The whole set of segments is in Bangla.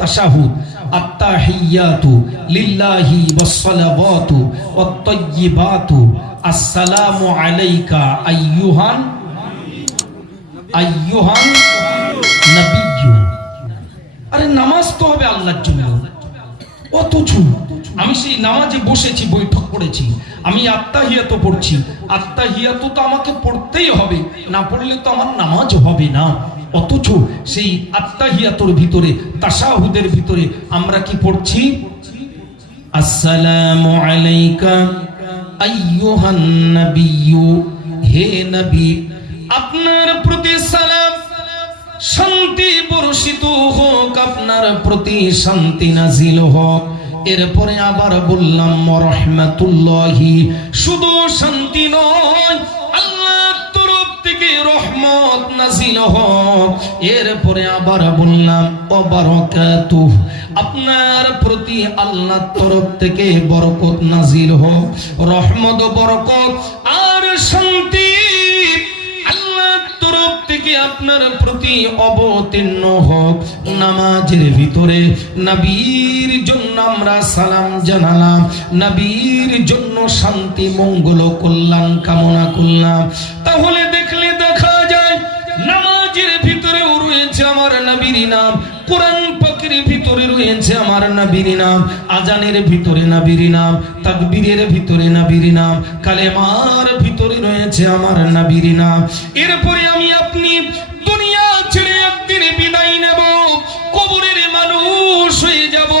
তাশাহুদ, আত্তাহিয়াতু লিল্লাহি ওয়াসসালাওয়াতু ওয়াত-তাইয়্যিবাতু, আসসালামু আলাইকা আইয়ুহান নবিয়্যু। আরে নামাজ তো হবে আল্লাহর জন্য, অথচ আমি সেই নামাজে বসেছি, বৈঠক করেছি, আমি আত্তাহিয়াতু পড়ছি। আত্তাহিয়াতু তো আমাকে পড়তেই হবে, না পড়লে তো আমার নামাজ হবে না। অথচ সেই আত্তাহিয়াতুর ভিতরে, তাশাহুদের ভিতরে আমরা কি পড়ছি? আসসালামু আলাইকা আইয়ুহান নবিয়্যু, হে নবী আপনার প্রতি সালাম, শান্তি বর্ষিত হোক, আপনার প্রতি শান্তি নাজিল হোক। এরপরে আবার বললাম রাহমাতুল্লাহি, শুধু শান্তি নয়, আল্লাহর তরফ থেকে রহমত নাজিল হোক। এরপরে আবার বললাম ওয়া বারাকাতুহু, আপনার প্রতি আল্লাহর তরফ থেকে বরকত নাজিল হোক, রহমত, বরকত আর শান্তি আল্লাহর তরফ থেকে আপনার প্রতি অবতীর্ণ হোক। নামাজের ভিতরে নবীর জন্য আমরা সালাম জানালাম, নবীর জন্য শান্তি, মঙ্গল, কল্যাণ কামনা করলাম। তাহলে দেখলে দেখা যায় নামাজের ভিতরেও রয়েছে আমার নবীর নাম, কোরআন পাকের ভিতরে রয়েছে আমার নবীর নাম, আজানের ভিতরে নবীর নাম, তাকবীরের ভিতরে নবীর নাম, কালেমার ভিতরে রয়েছে আমার নবীর নাম। এরপরে আমি আপনি দুনিয়া ছেড়ে একদিন বিদায় নেব, কবরের মানুষ হয়ে যাব,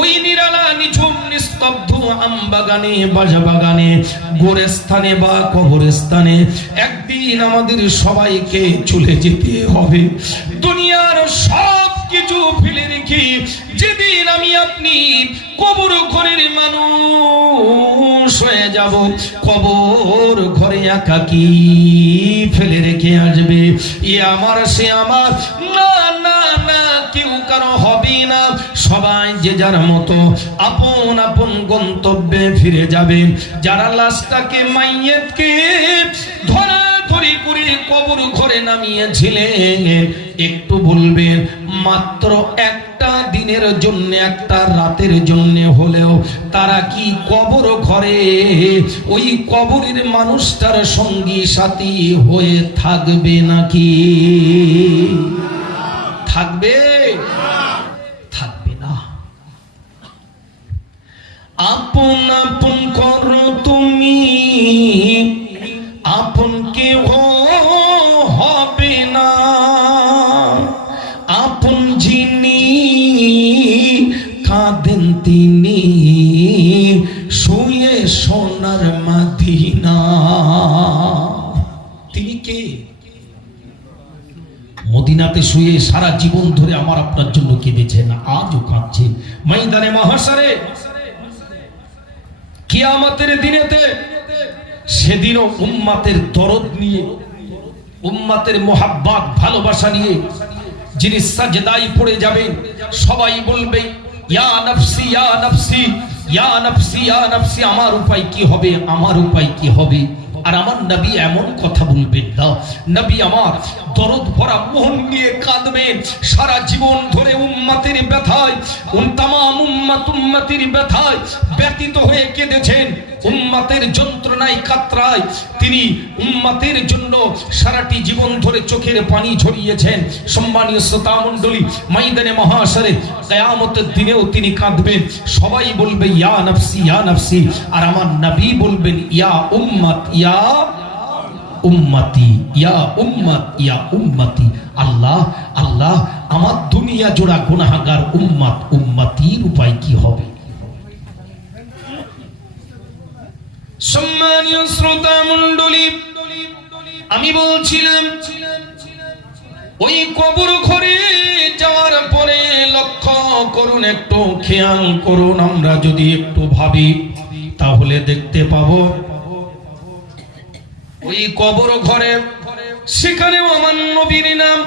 ওই নিরালা নিঝুম নিস্তব্ধ আমবাগানে, বাজাবাগানে, গোরস্থানে বা কবরস্থানে একদিন আমাদের সবাইকে চলে যেতে হবে। দুনিয়ার সব কিছু ফেলে রেখে যেদিন আমি আপনি কবর ঘরের মানুষ হয়ে যাব, কবর ঘরে একাকী ফেলে রেখে আসবে এ আমার সে আমার, না না না, কেউ কারো হবে না। সবাই যে যার মতো আপন আপন গন্তব্যে ফিরে যাবে। যারা লাশটাকে, মাইয়াতকে ধরাধরি করে কবর ঘরে নামিয়েছিলেন, একটু বলবেন মাত্র একটা দিনের জন্য, একটা রাতের জন্য হলেও তারা কি কবর ঘরে ওই কবরের মানুষটার সঙ্গী সাথী হয়ে থাকবে নাকি? থাকবে? থাকবে না। আপন আপন করো তুমি, আপন কেউ হবে না। আপন যিনি কাঁদেন তিনি শুয়ে সোনার মদিনা। তিনি কে? মদিনাতে শুয়ে সারা জীবন ধরে আমার আপনার জন্য কেঁদেছেন, আজও কাঁদছেন। ময়দানে মাহশরে, কিয়ামতের দিনেতে, সেদিনও উম্মতের দরদ নিয়ে, উম্মতের মোহাব্বত, ভালোবাসা নিয়ে যিনি সাজদায় পড়ে যাবেন, সবাই বলবে ইয়া নফসি ইয়া নফসি ইয়া নফসি ইয়া নফসি, আমার উপায় কি হবে, আমার উপায় কি হবে। আর আমার নবী এমন কথা বলবেন না, নবী আমার দরদ ভরা মন নিয়ে কাঁদবেন। সারা জীবন ধরে উম্মতের ব্যথায়, তামাম উম্মতের ব্যথায় ব্যতীত হয়ে কেঁদেছেন, উম্মতের যন্ত্রণায় কাতরায় তিনি উম্মতের জন্য সারাটি জীবন ধরে চোখের পানি ঝরিয়েছেন। সম্মানীয় শ্রোতা মণ্ডলী, ময়দানে মাহশরে কিয়ামতের দিনেও তিনি কাঁদবেন। সবাই বলবে ইয়া নফসি ইয়া নফসি, আর আমার নবী বলবেন ইয়া উম্মত ইয়া উম্মতি ইয়া উম্মত ইয়া উম্মতি। আল্লাহ আল্লাহ, আমার দুনিয়া জোড়া গুনাহগার উম্মত, উম্মতির উপায় কি হবে? সম্মানীয় শ্রোতা মণ্ডলী, আমি বলছিলাম ওই কবর ঘরে যাওয়ার পরে লক্ষ্য করুন, একটু খেয়াল করুন, আমরা যদি একটু ভাবি তাহলে দেখতে পাবো ওই কবর ঘরে, সেখানেও আমার নবীর নাম,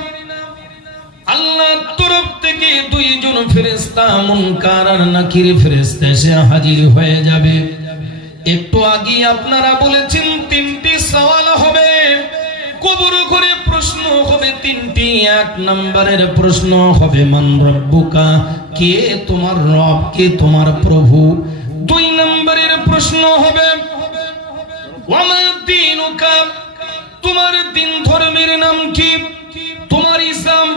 আল্লাহর তরফ থেকে দুইজন ফেরেশতা, মুনকার আর নাকির ফেরেশতা এসে হাজির হয়ে যাবে। একটু আগে আপনারা বলেছেন তিনটি সওয়াল হবে কবর ঘরে। প্রশ্ন হবে তিনটি। এক নম্বরের প্রশ্ন হবে মান রব্বুকা, কে তোমার রব, কে তোমার প্রভু। দুই নম্বরের প্রশ্ন হবে ওয়ামা দীনুকা, তোমার দিন ধর্মের নাম কি, তোমার ইসলাম,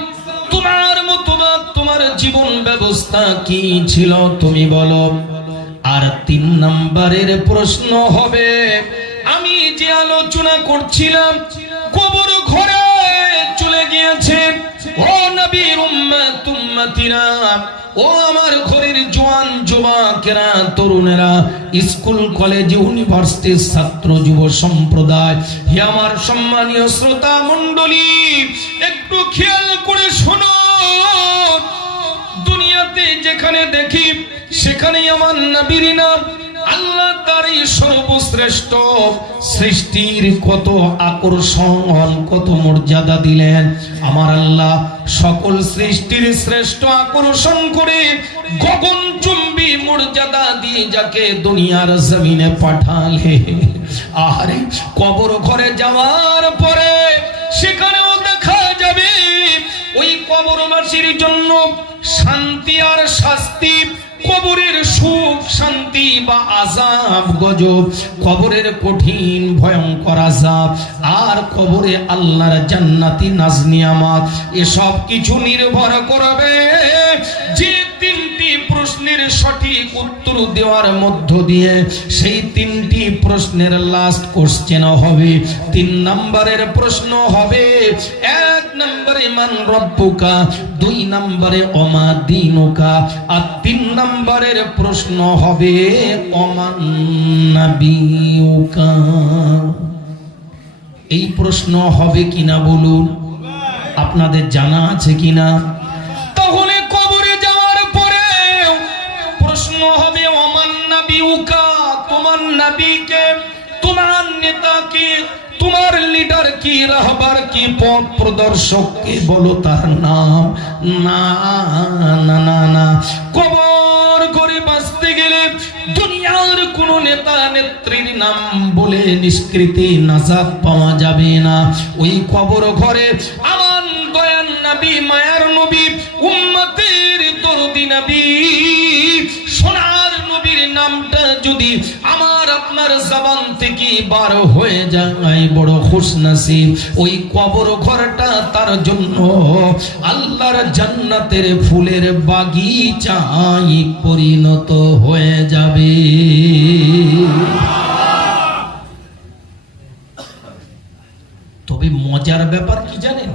তোমার মতবাদ, তোমার জীবন ব্যবস্থা কি ছিল তুমি বলো। আর তিন নম্বরের প্রশ্ন হবে আমি যে আলোচনা করছিলাম কবর ঘরে চলে গিয়েছে ও নবীর উম্মত উম্মতিরা, ও আমার ঘরের জওয়ান যুবকেরা, তরুণেরা, স্কুল কলেজ ইউনিভার্সিটির ছাত্র যুব সম্প্রদায়, হে আমার সম্মানীয় শ্রোতা মণ্ডলী, একটু খেয়াল করে শোনো। দুনিয়াতে যেখানে দেখি সেখানেই আমার নবীর নাম, আল্লাহ তারই সর্বশ্রেষ্ঠ সৃষ্টির কত আকর্ষণ, কত মর্যাদা দিলেন। আমার আল্লাহ সকল সৃষ্টির শ্রেষ্ঠ আকর্ষণ করে গগনচুম্বী মর্যাদা দিয়ে যাকে দুনিয়ার জমিনে পাঠালে, আরে কবর ঘরে যাওয়ার পরে সেখানেও দেখা যাবে ওই কবরবাসীর জন্য শান্তি আর শাস্তি, কবরের সুখ শান্তি বা আযাব গজব, কবরের কঠিন ভয়ঙ্কর আযাব, আর কবরে আল্লাহর জান্নাতি নাজনিয়ামাত, এসব কিছু নির্ভর করবে যে তিনটি প্রশ্নের সঠিক উত্তর দেওয়ার মধ্য দিয়ে। সেই তিনটি প্রশ্নের লাস্ট কোশ্চেন হবে, তিন নম্বরের প্রশ্ন হবে এক নম্বরে মান রব্বুকা, দুই নম্বরে ওমা দীনুকা, আর তিন নম্বরের প্রশ্ন হবে ওমান নাবিয়ুকা। এই প্রশ্ন হবে কিনা বলুন, আপনাদের জানা আছে কিনা? তাহলে কবরে যাওয়ার পরে প্রশ্ন হবে ওমান নাবিয়ুকা, তোমার নবীকে, তোমার নেতাকে, তোমার লিডার কি, রাহবার কি, পথ প্রদর্শক কে, বলো তার নাম। না না না না, কবর ঘরে বাঁচতে গেলে দুনিয়ার কোন নেতা নেত্রীর নাম বলে নিষ্কৃতি নাজাত পাওয়া যাবে না। ওই কবর ঘরে আমার দয়ার নবী, মায়ার নবী, উম্মতের দরদি নবী, সোনার নবীর নামটা যদি আমার আপনার জবান থেকে বার হয়ে যায়, বড় খুশনসিব। ওই কবর ঘরটা তার জন্য আল্লাহর জান্নাতের ফুলের বাগিচায় পরিণত হয়ে যাবে। তবে মজার ব্যাপার কি জানেন?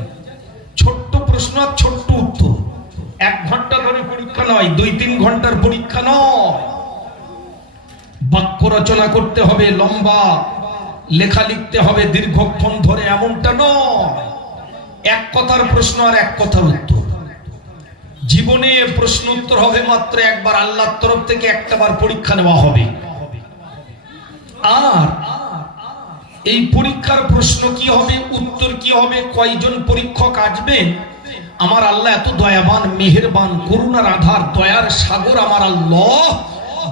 ছোট্ট প্রশ্ন আর ছোট্ট উত্তর, 1 ঘন্টা ধরে পরীক্ষা নয়, 2-3 ঘন্টার পরীক্ষা নয়। বাক্য রচনা করতে হবে, লম্বা লেখা লিখতে হবে দীর্ঘক্ষণ ধরে, এমনটা নয়। এক কথার প্রশ্ন আর এক কথার উত্তর। জীবনে প্রশ্ন উত্তর হবে মাত্র একবার, আল্লাহর তরফ থেকে একটাবার পরীক্ষা নেওয়া হবে। আর এই পরীক্ষার প্রশ্ন কি হবে, উত্তর কি হবে, কয়জন পরীক্ষক আসবেন, আমার আল্লাহ এত দয়াবান, মেহেরবান, করুণার আধার, দয়ার সাগর আমার আল্লাহ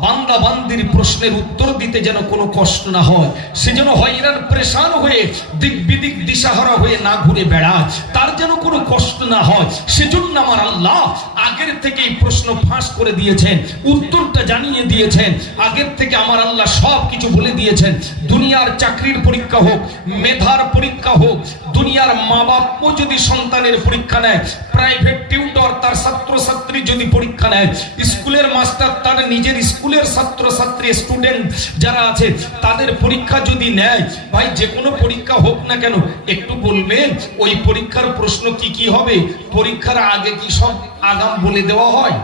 বান্দা বান্দির প্রশ্নের উত্তর দিতে যেন কোনো কষ্ট না হয়, সে যেন হয়রান পরেশান হয়ে দিক বিদিক দিশাহারা হয়ে না ঘুরে বেড়ায়, তার যেন কোনো কষ্ট না হয়, সেজন্য আমার আল্লাহ আগের থেকেই প্রশ্ন ফাঁস করে দিয়েছেন, উত্তরটা জানিয়ে দিয়েছেন। আগের থেকে আমার আল্লাহ সব কিছু বলে দিয়েছেন। দুনিয়ার চাকরির পরীক্ষা হোক, মেধার পরীক্ষা হোক, দুনিয়ার মা বাপও যদি সন্তানের পরীক্ষা নেয়, প্রাইভেট টিউটর তার ছাত্রছাত্রী যদি পরীক্ষা নেয়, স্কুলের মাস্টার তার নিজের স্কুলের ছাত্রছাত্রী স্টুডেন্ট যারা আছে তাদের পরীক্ষা যদি নেয়, ভাই যে কোনো পরীক্ষা হোক না কেন, একটু বলবেন ওই পরীক্ষার প্রশ্ন কি কি হবে? পরীক্ষার আগে কি সব আগাম বলে দেওয়া হয়?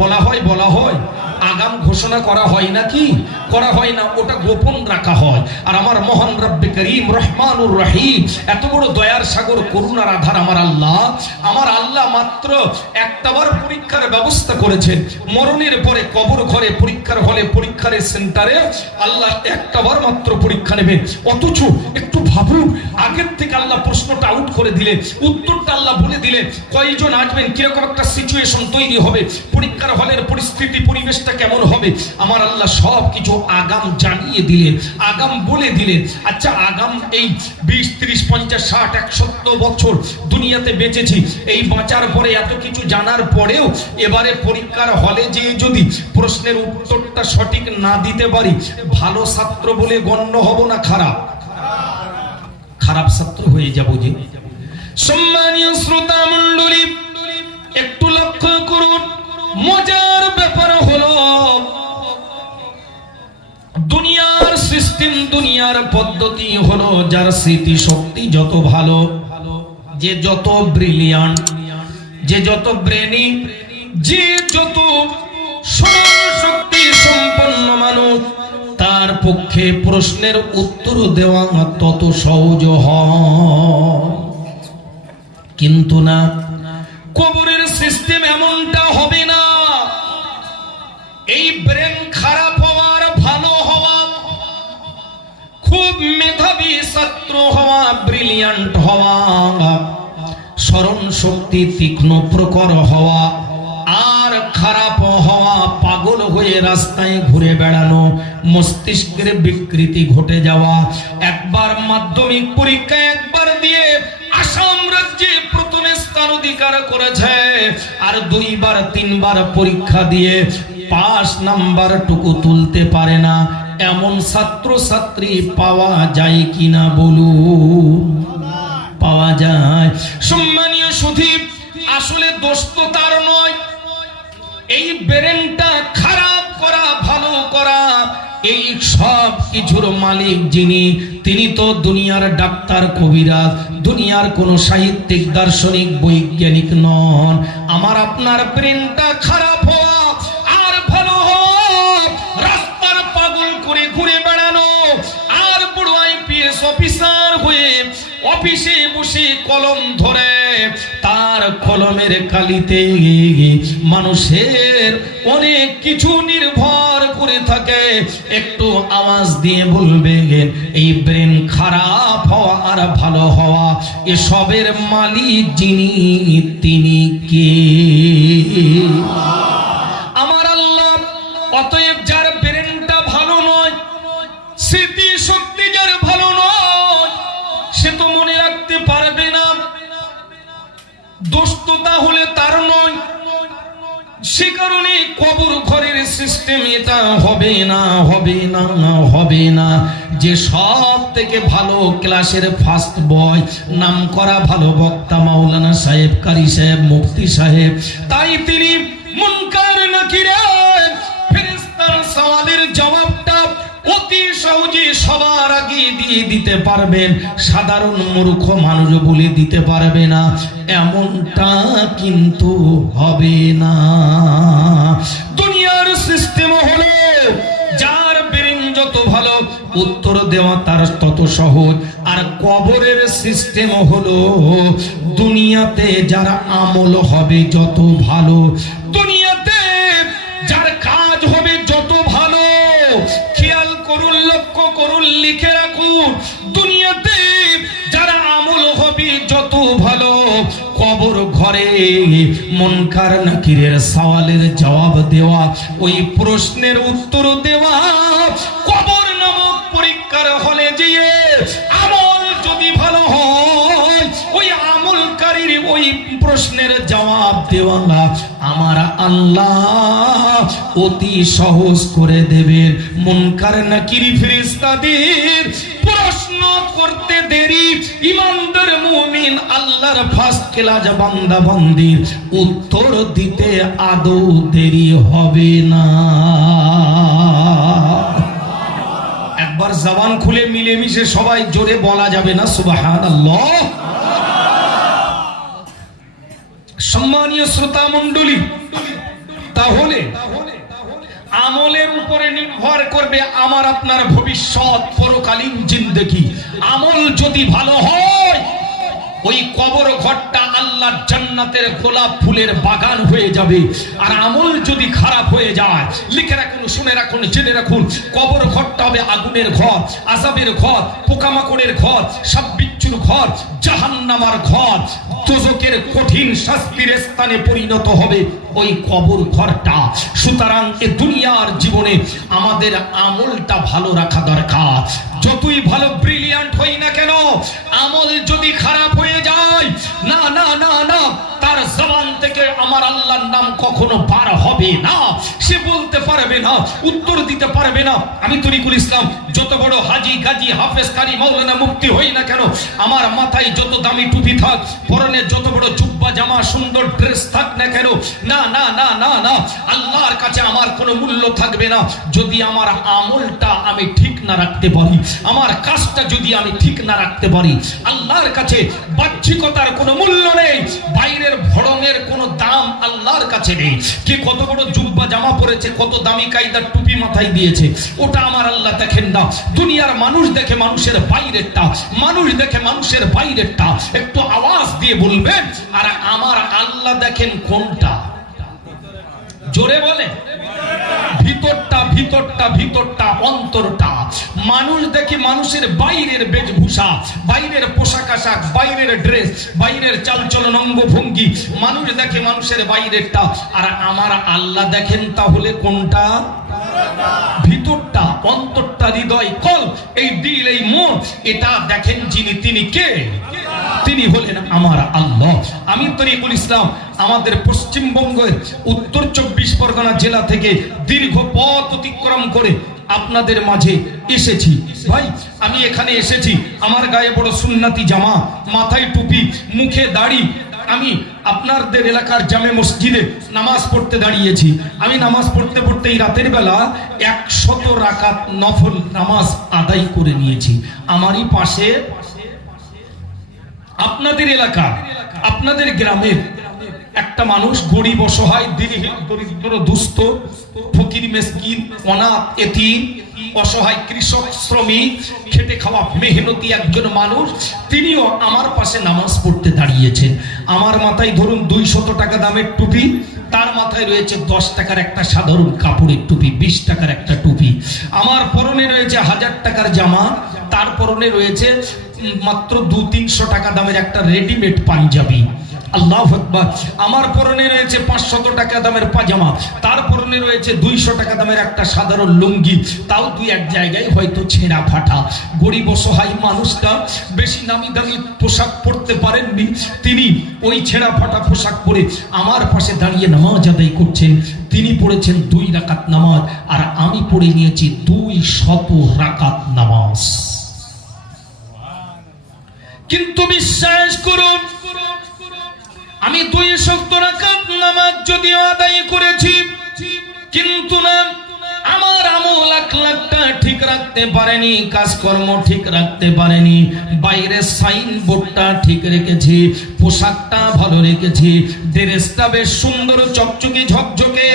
বলা হয় আগাম ঘোষণা করা হয় নাকি? করা হয় না, ওটা গোপন রাখা হয়। আর আমার মহান রব্বে করিম রহমানুর রহিম, এত বড় দয়ার সাগর, করুণার আধার আমার আল্লাহ মাত্র একটাবার পরীক্ষার ব্যবস্থা করেছেন। মরণের পরে কবর ঘরে, পরীক্ষার হলে, পরীক্ষার সেন্টারে আল্লাহ একটাবার মাত্র পরীক্ষা নেবেন। অথচ একটু ভাবুন, আগের থেকে আল্লাহ প্রশ্নটা আউট করে দিলে, উত্তরটা আল্লাহ বলে দিলে, কয়জন আসবেন, কিরকম একটা সিচুয়েশন তৈরি হবে, পরীক্ষার হলের পরিস্থিতি পরিবেশটা অবস্থা কেমন হবে আমার আল্লাহ সব কিছু আগাম জানিয়ে দিলেন, আগাম বলে দিলেন। আচ্ছা, আগাম এই 20, 30, 50, 60, 100 বছর দুনিয়াতে বেঁচেছি, এই বাঁচার পরে এত কিছু জানার পরেও এবারে পরীক্ষার হলে যে যদি প্রশ্নের উত্তরটা সঠিক না দিতে পারি, ভালো ছাত্র বলে গণ্য হব না খারাপ? খারাপ ছাত্র হয়ে যাব। যে সম্মানীয় শ্রোতা মণ্ডলী, একটু লক্ষ্য করুন, মজার ব্যাপার হলো দুনিয়ার সিস্টেম, দুনিয়ার পদ্ধতি হলো যার স্মৃতি শক্তি যত ভালো, যে যত ব্রিলিয়ান্ট, যে যত ব্রেনি, যে যত স্মরণ শক্তি সম্পন্ন মানুষ, তার পক্ষে প্রশ্নের উত্তর দেওয়া তত সহজ হয়। কিন্তু না, কবরের সিস্টেম এমনটা হবে না। এই ব্রেন খারাপ হওয়ার, ভালো হওয়া, খুব মেধাবী ছাত্র হওয়া, ব্রিলিয়ান্ট হওয়া, স্মরণ শক্তি তীক্ষ্ণ প্রখর হওয়া, আর খারাপ হওয়া, পাগল হয়ে রাস্তায় ঘুরে বেড়ানো, মস্তিষ্কের বিকৃতি ঘটে যাওয়া, একবার মাধ্যমিক পরীক্ষা একবার দিয়ে আসাম রাজ্যে প্রথমে স্থান অধিকার করেছে, আর 2 বার 3 বার পরীক্ষা দিয়ে পাস নাম্বার টুকু তুলতে পারে না, এমন ছাত্র ছাত্রী পাওয়া যায় কিনা বলুন? পাওয়া যায়। সম্মানীয় সুধী, আসলে দোষ তো তার নয়, এই ব্রেনটা খারাপ করা, ভালো করা, এই সব কিছুর মালিক যিনি, তিনি তো দুনিয়ার ডাক্তার, কবিরাজ, দুনিয়ার কোন সাহিত্যিক, দার্শনিক, বৈজ্ঞানিক নন। আমার আপনার ব্রেনটা খারাপ হওয়া আর ভালো হওয়া, রাস্তার পাগল করে ঘুরে বেড়ানো, আর বড় আইপিএস অফিসার হয়ে অফিসে বসে কলম ধরে তার কলমের কালিতে মানুষের অনেক কিছু নির্ভর করে থাকে। একটু আওয়াজ দিয়ে বলবেন, এই ব্রেন খারাপ হওয়া আর ভালো হওয়া এসবের মালিক যিনি, তিনি কে? আমার আল্লাহ। অতএব যার ব্রেনটা ভালো নয়, স্মৃতি শক্তি যার ভালো নয়, সে তো মনে রাখতে পারবে না। দোষ তো তাহলে তার নয়, সে কারণে কবর ঘরের সিস্টেম এটা হবে না, হবে না, হবে না। যে সব থেকে ভালো ক্লাসের ফার্স্ট বয়, নাম করা ভালো বক্তা মাওলানা সাহেব, কারি সাহেব, মুফতি সাহেব, তাই তিনি মুনকার নাকিরের ফেরেশতার সওয়ালের জবাবটা অতি সহজে সবার আগে দিয়ে দিতে পারবেন, সাধারণ মূর্খ মানুষ বলে দিতে পারবে না, এমনটা কিন্তু হবে না। দুনিয়ার সিস্টেম হলো যার ব্রেন যত ভালো, উত্তর দেওয়া তার তত সহজ। আর কবরের সিস্টেম হলো দুনিয়াতে যার আমল হবে যত ভালো, দুনিয়াতে যার কাজ হবে যত ভালো, খেয়াল করুন, লক্ষ্য করুন, লিখে রাখুন, দুনিয়াতে যারা আমল হবে যত ভালো, কবর ঘরে মুনকার নাকিরের সওয়ালের জবাব দেওয়া, ওই প্রশ্নের উত্তর দেওয়া, কবর নামক পরীক্ষার হলে গিয়ে আমল যদি ভালো হয়, ওই আমলকারীর ওই প্রশ্নের জবাব দেওয়া আমার আল্লাহ অতি সহজ করে দেবেন। মুনকার নাকির ফেরেশতাদের প্রশ্ন করতে দেরি, ইমানদার মুমিন আল্লাহর ফার্স্ট ক্লাস বান্দা বান্দির উত্তর দিতে আদৌ দেরি হবে না। একবার জবান খুলে মিলেমিশে সবাই জোরে বলা যাবে না সুবহানাল্লাহ? সম্মানীয় শ্রোতা মণ্ডলী, তাহলে আমলের উপরে নির্ভর করবে আমার আপনার ভবিষ্যৎ, পরকালীন জিন্দেগি। আমল যদি ভালো হয়, ওই কবর ঘরটা আল্লাহর জান্নাতের গোলাপ ফুলের বাগান হয়ে যাবে। আর আমল যদি খারাপ হয়ে যায়, লিখে রাখুন, শুনে রাখুন, জেনে রাখুন, কবর ঘরটা হবে আগুনের ঘর, আযাবের ঘর, পোকামাকড়ের ঘর, সাপ বিচ্ছুর ঘর, জাহান্নামার ঘর, দোজখের কঠিন শাস্তির স্থানে পরিণত হবে। ওই কবর ঘরটা। সুতরাং এ দুনিয়ার জীবনে আমাদের আমলটা ভালো রাখা দরকার। যতই ভালো ব্রিলিয়ান্ট হই না কেন, আমল যদি খারাপ হয়ে যায়, না না না না, তার জবান থেকে আমার আল্লাহর নাম কখনো বার হবে না। সে বলতে পারবে না, উত্তর দিতে পারবে না। আমি তরিকুল ইসলাম যত বড় হাজি গাজী হাফেজ কারি মাওলানা মুফতি হই না কেন, আমার মাথায় যত দামি টুপি থাক, পরনে যত বড় জুব্বা জামা সুন্দর ড্রেস থাক না কেন, না না না না না, আল্লাহর কাছে আমার কোনো মূল্য থাকবে না যদি আমার আমলটা আমি ঠিক না রাখতে পারি, আমার কাজটা যদি আমি ঠিক না রাখতে পারি। আল্লাহর কাছে বাহ্যিকতার কোনো মূল্য নেই, বাইরের ভড়ঙের কোনো দাম আল্লাহর কাছে নেই। কে কত বড় জুব্বা জামা পরেছে, কত দামি কায়দার টুপি মাথায় দিয়েছে, ওটা আমার আল্লাহ দেখেন না। দুনিয়ার মানুষ দেখে মানুষের বাইরেরটা, মানুষ দেখে মানুষের বাইরেরটা। একটু আওয়াজ দিয়ে বলবেন, আর আমার আল্লাহ দেখেন কোনটা? জোরে বলে। ভিতরটা ভিতরটা ভিতরটা, অন্তরটা। মানুষ দেখে মানুষের বাইরের বেশভূষা, বাইরের পোশাক আশাক, বাইরের ড্রেস, বাইরের চালচলন অঙ্গভঙ্গি, মানুষ দেখে মানুষের বাইরেরটা। আর আমার আল্লাহ দেখেন তাহলে কোনটা? ভিতরটা, অন্তরটা, হৃদয়, কল, এই দিল, এই মন, এটা দেখেন যিনি, তিনি কে? তিনি হলেন আমার আল্লাহ। আমি তরিকুল ইসলাম আমাদের পশ্চিমবঙ্গের উত্তর 24 পরগনা জেলা থেকে দীর্ঘ পথ অতিক্রম করে আপনাদের মাঝে এসেছি। ভাই, আমি এখানে এসেছি, আমার গায়ে বড় সুন্নতি জামা, মাথায় টুপি, মুখে দাড়ি। আমি আপনাদের এলাকার জামে মসজিদে নামাজ পড়তে দাঁড়িয়েছি। আমি নামাজ পড়তে পড়তেই রাতের বেলা 100 রাকাত নফল নামাজ আদায় করে নিয়েছি। আমারই পাশে আপনাদের এলাকা, আপনাদের গ্রামের একটা মানুষ, গরিব, অসহায়, দরিদ্র, দুস্থ, ফকির, মিসকিন, অনাথ, এতিম, অসহায়, কৃষক, শ্রমিক, খেটে খাওয়া মেহনতি একজন মানুষ, তিনিও আমার পাশে নামাজ পড়তে দাঁড়িয়েছেন। আমার মাথায় ধরুন 200 টাকা দামের টুপি, তার মাথায় রয়েছে 10 টাকার একটা সাধারণ কাপড়ের টুপি, 20 টাকার একটা টুপি। আমার পরনে রয়েছে 1000 টাকার জামা, তার পরনে রয়েছে মাত্র 200-300 টাকা দামের একটা রেডিমেড পাঞ্জাবি। আল্লাহু আকবার। আমার পরনে রয়েছে 500 টাকা দামের পাজামা, তার পরনে রয়েছে 200 টাকা দামের একটা সাধারণ লুঙ্গি, তাও দুই এক জায়গায় হয়তো ছেঁড়া ফাটা। গরিব অসহায় মানুষটা বেশি নামি দামি পোশাক পরতে পারেননি, তিনি ওই ছেঁড়া ফাটা পোশাক পরে আমার পাশে দাঁড়িয়ে নামাজ আদায় করছেন। তিনি পড়েছেন 2 রাকাত নামাজ, আর আমি পড়ে নিয়েছি 200 রাকাত নামাজ। কিন্তু বিশ্বাস করুন, আমি 200 রাকাত নামাজ যদিও আদায় করেছি, কিন্তু না, আমার আমল আখলাকটা ঠিক রাখতে পারেনি, কাজকর্ম ঠিক রাখতে পারেনি। বাইরের সাইনবোর্ডটা ঠিক রেখেছি, পোশাকটা ভালো রেখেছি, ড্রেসটা বেশ সুন্দর চকচকে ঝকঝকে,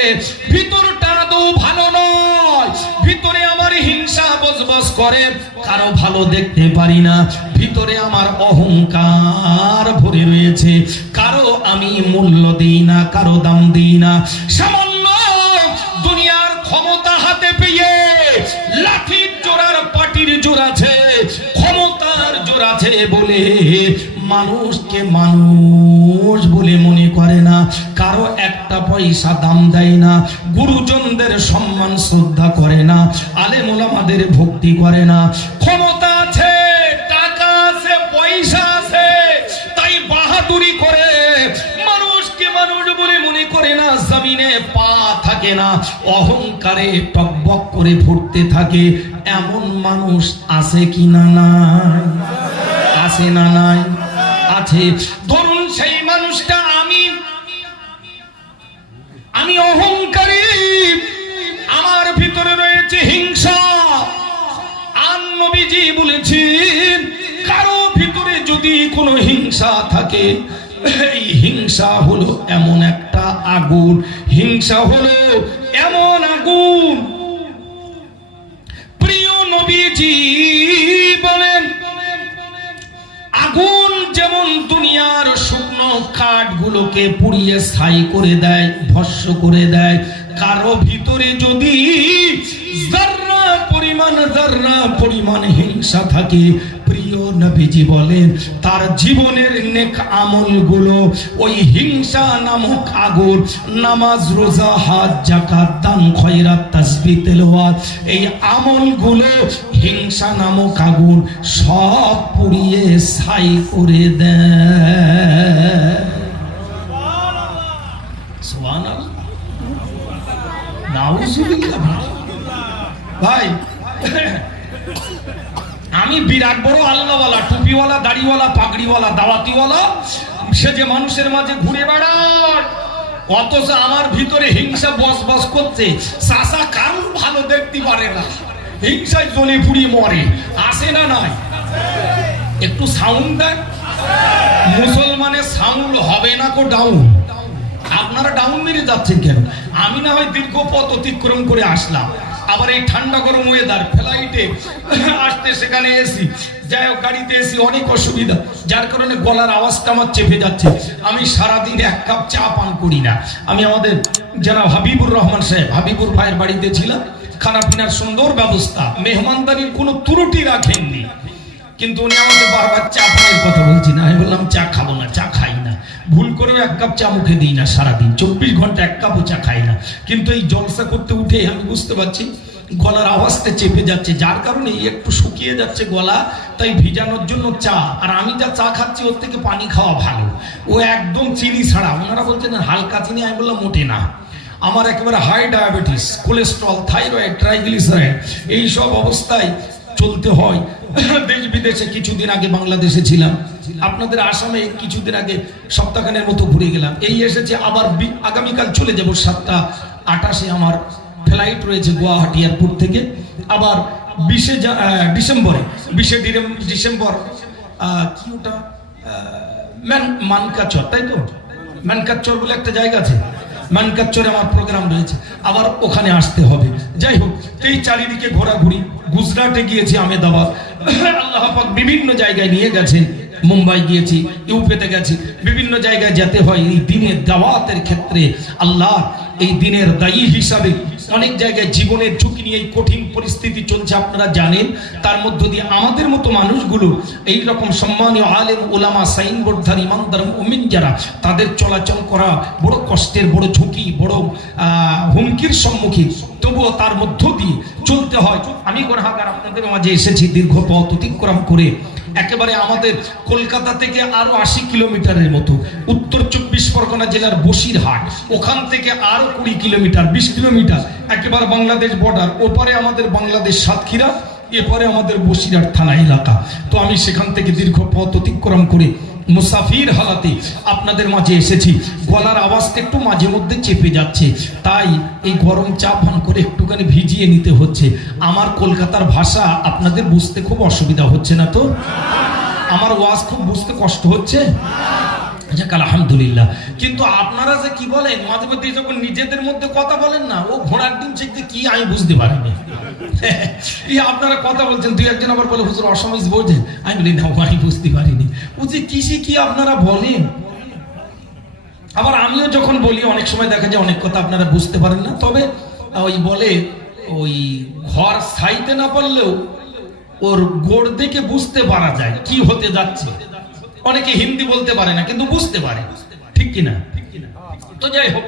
ভিতরটা আদৌ ভালো নয়। ভিতরে আমার হিংসা বসবাস করে, কারো ভালো দেখতে পারি না। ভিতরে আমার অহংকার ভরে রয়েছে, কারো আমি মূল্য দিই না, কারো দাম দিই না। সামান্য দুনিয়ার ক্ষমতা হাতে পেয়ে, লাঠির জোড়ার পাটির জোর আছে, ক্ষমতার জোর আছে বলে মানুষকে মানুষ বলে মনে করে না, কারো একটা পয়সা দাম দেয় না, গুরুজনদের সম্মান শ্রদ্ধা করে না, আলেম ওলামাদের ভক্তি করে না। ক্ষমতা আছে, টাকা আছে, পয়সা আছে, তাই বাহাদুরি করে মানুষকে মানুষ বলে মনে করে না, জমিনে পা থাকে না, অহংকারে টকবক করে ভরতে থাকে। এমন মানুষ আছে কি না? নাই, আছে না? নাই, আছে। ধরুন সেই মানুষটা আমি অহংকারী, আমার ভিতরে রয়েছে হিংসা। আর নবীজি বলেছেন, কারো ভিতরে যদি কোনো হিংসা থাকে, এই হিংসা হলো এমন একটা আগুন, হিংসা হলো এমন আগুন। প্রিয় নবীজি বলেন, আগুন যেমন দুনিয়ার শুকনো কাঠগুলোকে পুড়িয়ে ছাই করে দেয়, ভস্ম করে দেয়, কারো ভিতরে যদি যার্রা পরিমাণ হিংসা থাকে, প্রিয় নবীজি বলেন তার জীবনের নেক আমলগুলো ওই হিংসা নামক আগুন, নামাজ রোজা হজ যাকাত দান খয়রাত তাসবিহ তেলাওয়াত, এই আমলগুলো হিংসা নামক আগুন সব পুড়িয়ে ছাই করে দেয়। সুবহানাল্লাহ, নাউজুবিল্লাহ। ভাই আমি বিরাট বড় আল্লাহওয়ালা, টুপিওয়ালা, দাড়িওয়ালা, পাগড়িওয়ালা, দাওয়াতিওয়ালা, সে যে মানুষের মাঝে ঘুরে বেড়ায়, অথচ আমার ভিতরে হিংসা বসবাস করছে। চাচা কারণ ভালো দেখতে পারে না, হিংসায় জ্বলে পুড়ি মরে, আসে না নাই? একটু সাউন্ড দেয়। মুসলমানের সাউন্ড হবে না কো ডাউন। আপনারা ডাউন মেরে যাচ্ছেন কেন? আমি না হয় দীর্ঘ পথ অতিক্রম করে আসলাম, আবার এই ঠান্ডা গরম ওয়েদার, ফ্লাইটে আসতে সেখানে এসি, যাই হোক গাড়িতে এসি, অনেক অসুবিধা, যার কারণে গলার আওয়াজটা আমার চেপে যাচ্ছে। আমি সারাদিন এক কাপ চা পান করি না। আমি আমাদের যারা হাবিবুর রহমান সাহেব, হাবিবুর ভাইয়ের বাড়িতে ছিলাম, খানা পিনার সুন্দর ব্যবস্থা, মেহমানদারির কোনো ত্রুটি রাখেননি, কিন্তু উনি আমাকে বারবার চা পানের কথা বলছেন। আমি বললাম চা খাবো না, চা খাই না, ভুল করেও এক কাপ চা মুখে দিই না, সারাদিন 24 ঘন্টা এক কাপও চা খাই না। কিন্তু এই জলসা করতে উঠে আমি বুঝতে পারছি গলার আওয়াজটা চেপে যাচ্ছে, যার কারণে একটু শুকিয়ে যাচ্ছে গলা, তাই ভিজানোর জন্য চা। আর আমি যা চা খাচ্ছি ওর থেকে পানি খাওয়া ভালো, ও একদম চিনি ছাড়া। ওনারা বলছেন হালকা চিনি, আমি বললাম মোটে না, আমার একেবারে high diabetes, cholesterol, thyroid, triglyceride, এইসব অবস্থায় চলতে হয়। দেশ বিদেশে কিছুদিন আগে বাংলাদেশে ছিলাম, আপনাদের আসামে কিছুদিন আগে সপ্তাহখানের মতো ঘুরে গেলাম, এই এসেছে। আবার আগামীকাল চলে যাব 7:28 আমার ফ্লাইট রয়েছে গুয়াহাটি এয়ারপোর্ট থেকে। আবার 20 ডিসেম্বর কি ওটা মানকাচর, তাই তো? মানকাচর বলে একটা জায়গা আছে, মানকাচরে আমার প্রোগ্রাম রয়েছে, আবার ওখানে আসতে হবে। যাই হোক, এই চারিদিকে ঘোরাঘুরি, গুজরাটে গিয়েছি, আহমেদাবাদ, আল্লাহ পাক বিভিন্ন জায়গায় নিয়ে গেছেন, মুম্বাই গিয়েছি, ইউপিতে গেছি, বিভিন্ন জায়গায় যেতে হয় এই দিনের দাওয়াতের ক্ষেত্রে। আল্লাহ এই দিনের দায়ী হিসাবে অনেক জায়গায় জীবনের ঝুঁকি নিয়ে এই কঠিন পরিস্থিতি চলছে, আপনারা জানেন। তার মধ্য দিয়ে আমাদের মতো মানুষগুলো, এই রকম সম্মানীয় আলেম ওলামা, সাইনবোর্ডধারী ইমানদার মুমিন যারা, তাদের চলাচল করা বড় কষ্টের, বড় ঝুঁকি, বড় হুমকির সম্মুখীন, তবুও তার মধ্য দিয়ে চলতে হয়। আমি গুনাহগার আপনাদের মাঝে এসেছি দীর্ঘ পথ অতিক্রম করে, একেবারে আমাদের কলকাতা থেকে আরো 80 কিলোমিটারের মতো, উত্তর 24 পরগনা জেলার বসিরহাট, ওখান থেকে আরো 20 কিলোমিটার, 20 কিলোমিটার একেবারে বাংলাদেশ বর্ডার, ওপারে আমাদের বাংলাদেশ সাতক্ষীরা, এরপরে আমাদের বসিরহাট থানা এলাকা। তো আমি সেখান থেকে দীর্ঘ পথ অতিক্রম করে মুসাফির হালাতে আপনাদের মাঝে এসেছি। গলার আওয়াজটা একটু মাঝে মধ্যে চেপে যাচ্ছে, তাই এই গরম চা পান করে একটুখানি ভিজিয়ে নিতে হচ্ছে। আমার কলকাতার ভাষা আপনাদের বুঝতে খুব অসুবিধা হচ্ছে না তো? আমার ওয়াজ খুব বুঝতে কষ্ট হচ্ছে? আলহামদুলিল্লাহ। কিন্তু আপনারা যে কি বলেন মাঝে মধ্যে, যখন নিজেদের মধ্যে কথা বলেন না, ও ঘোড়ার ডিম শিখতে কি আমি বুঝতে পারিনি। এই আপনারা কথা বলছেন, দুই একজন আবার বলে হুজুর অসমীজ বোঝেন, আমি বলি না, আমি বুঝতে পারিনি। বুঝি কিসে কি আপনারা বলেন। আবার আমিও যখন বলি অনেক সময় দেখা যায় অনেক কথা আপনারা বুঝতে পারেন না। তবে ওই বলে ওই ঘর ছাইতে না পারলেও ওর গোড় দেখে বুঝতে পারা যায় কি হতে যাচ্ছে। অনেকে হিন্দি বলতে পারে না, কিন্তু বুঝতে পারে, ঠিক কিনা? তো যাই হোক,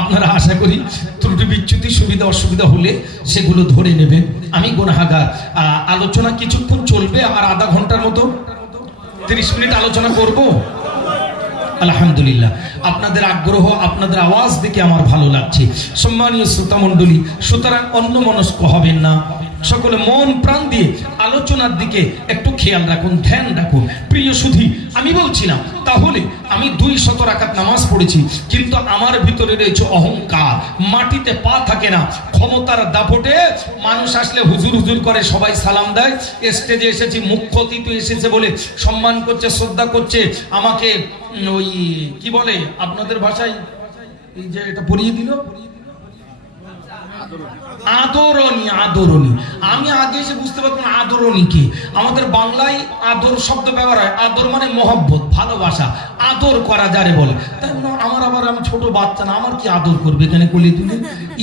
আপনারা আশা করি ত্রুটি বিচ্যুতি, সুবিধা অসুবিধা হলে সেগুলো ধরে নেবেন। আমি গুনাহগার। আলোচনা কিছুক্ষণ চলবে, আর আধা ঘন্টার মতো 30 মিনিট আলোচনা করব। আলহামদুলিল্লাহ, আপনাদের আগ্রহ, আপনাদের আওয়াজ দেখে আমার ভালো লাগছে। সম্মানীয় শ্রোতা মণ্ডলী, সুতরাং অন্যমনস্ক হবেন না, সকলে মন প্রাণ দিয়ে আলোচনার দিকে একটু খেয়াল রাখুন, ধ্যান রাখুন। প্রিয় সুধী, আমি বলছিলাম তাহলে আমি 200 রাকাত নামাজ পড়েছি, কিন্তু আমার ভিতরে রয়েছে অহংকার, মাটিতে পা থাকে না। ক্ষমতার দাপটে মানুষ আসলে হুজুর হুজুর করে, সবাই সালাম দেয়, স্টেজে এসেছি, মুখ্য অতিথি এসেছে বলে সম্মান করছে, শ্রদ্ধা করছে, আমাকে ওই কি বলে আপনাদের ভাষায়, এই যে এটা পরিয়ে দিল, আদরণী, আদরণী। আমি আগে এসে বুঝতে পারতাম আদরণী কি। আমাদের বাংলায় আদর শব্দ ব্যবহার হয়, আদর মানে মহব্বত, ভালোবাসা, আদর করা যারে বলে। তাই আমার আবার, আমি ছোট বাচ্চা না, আমার কি আদর করবে এখানে কোলে তুলে,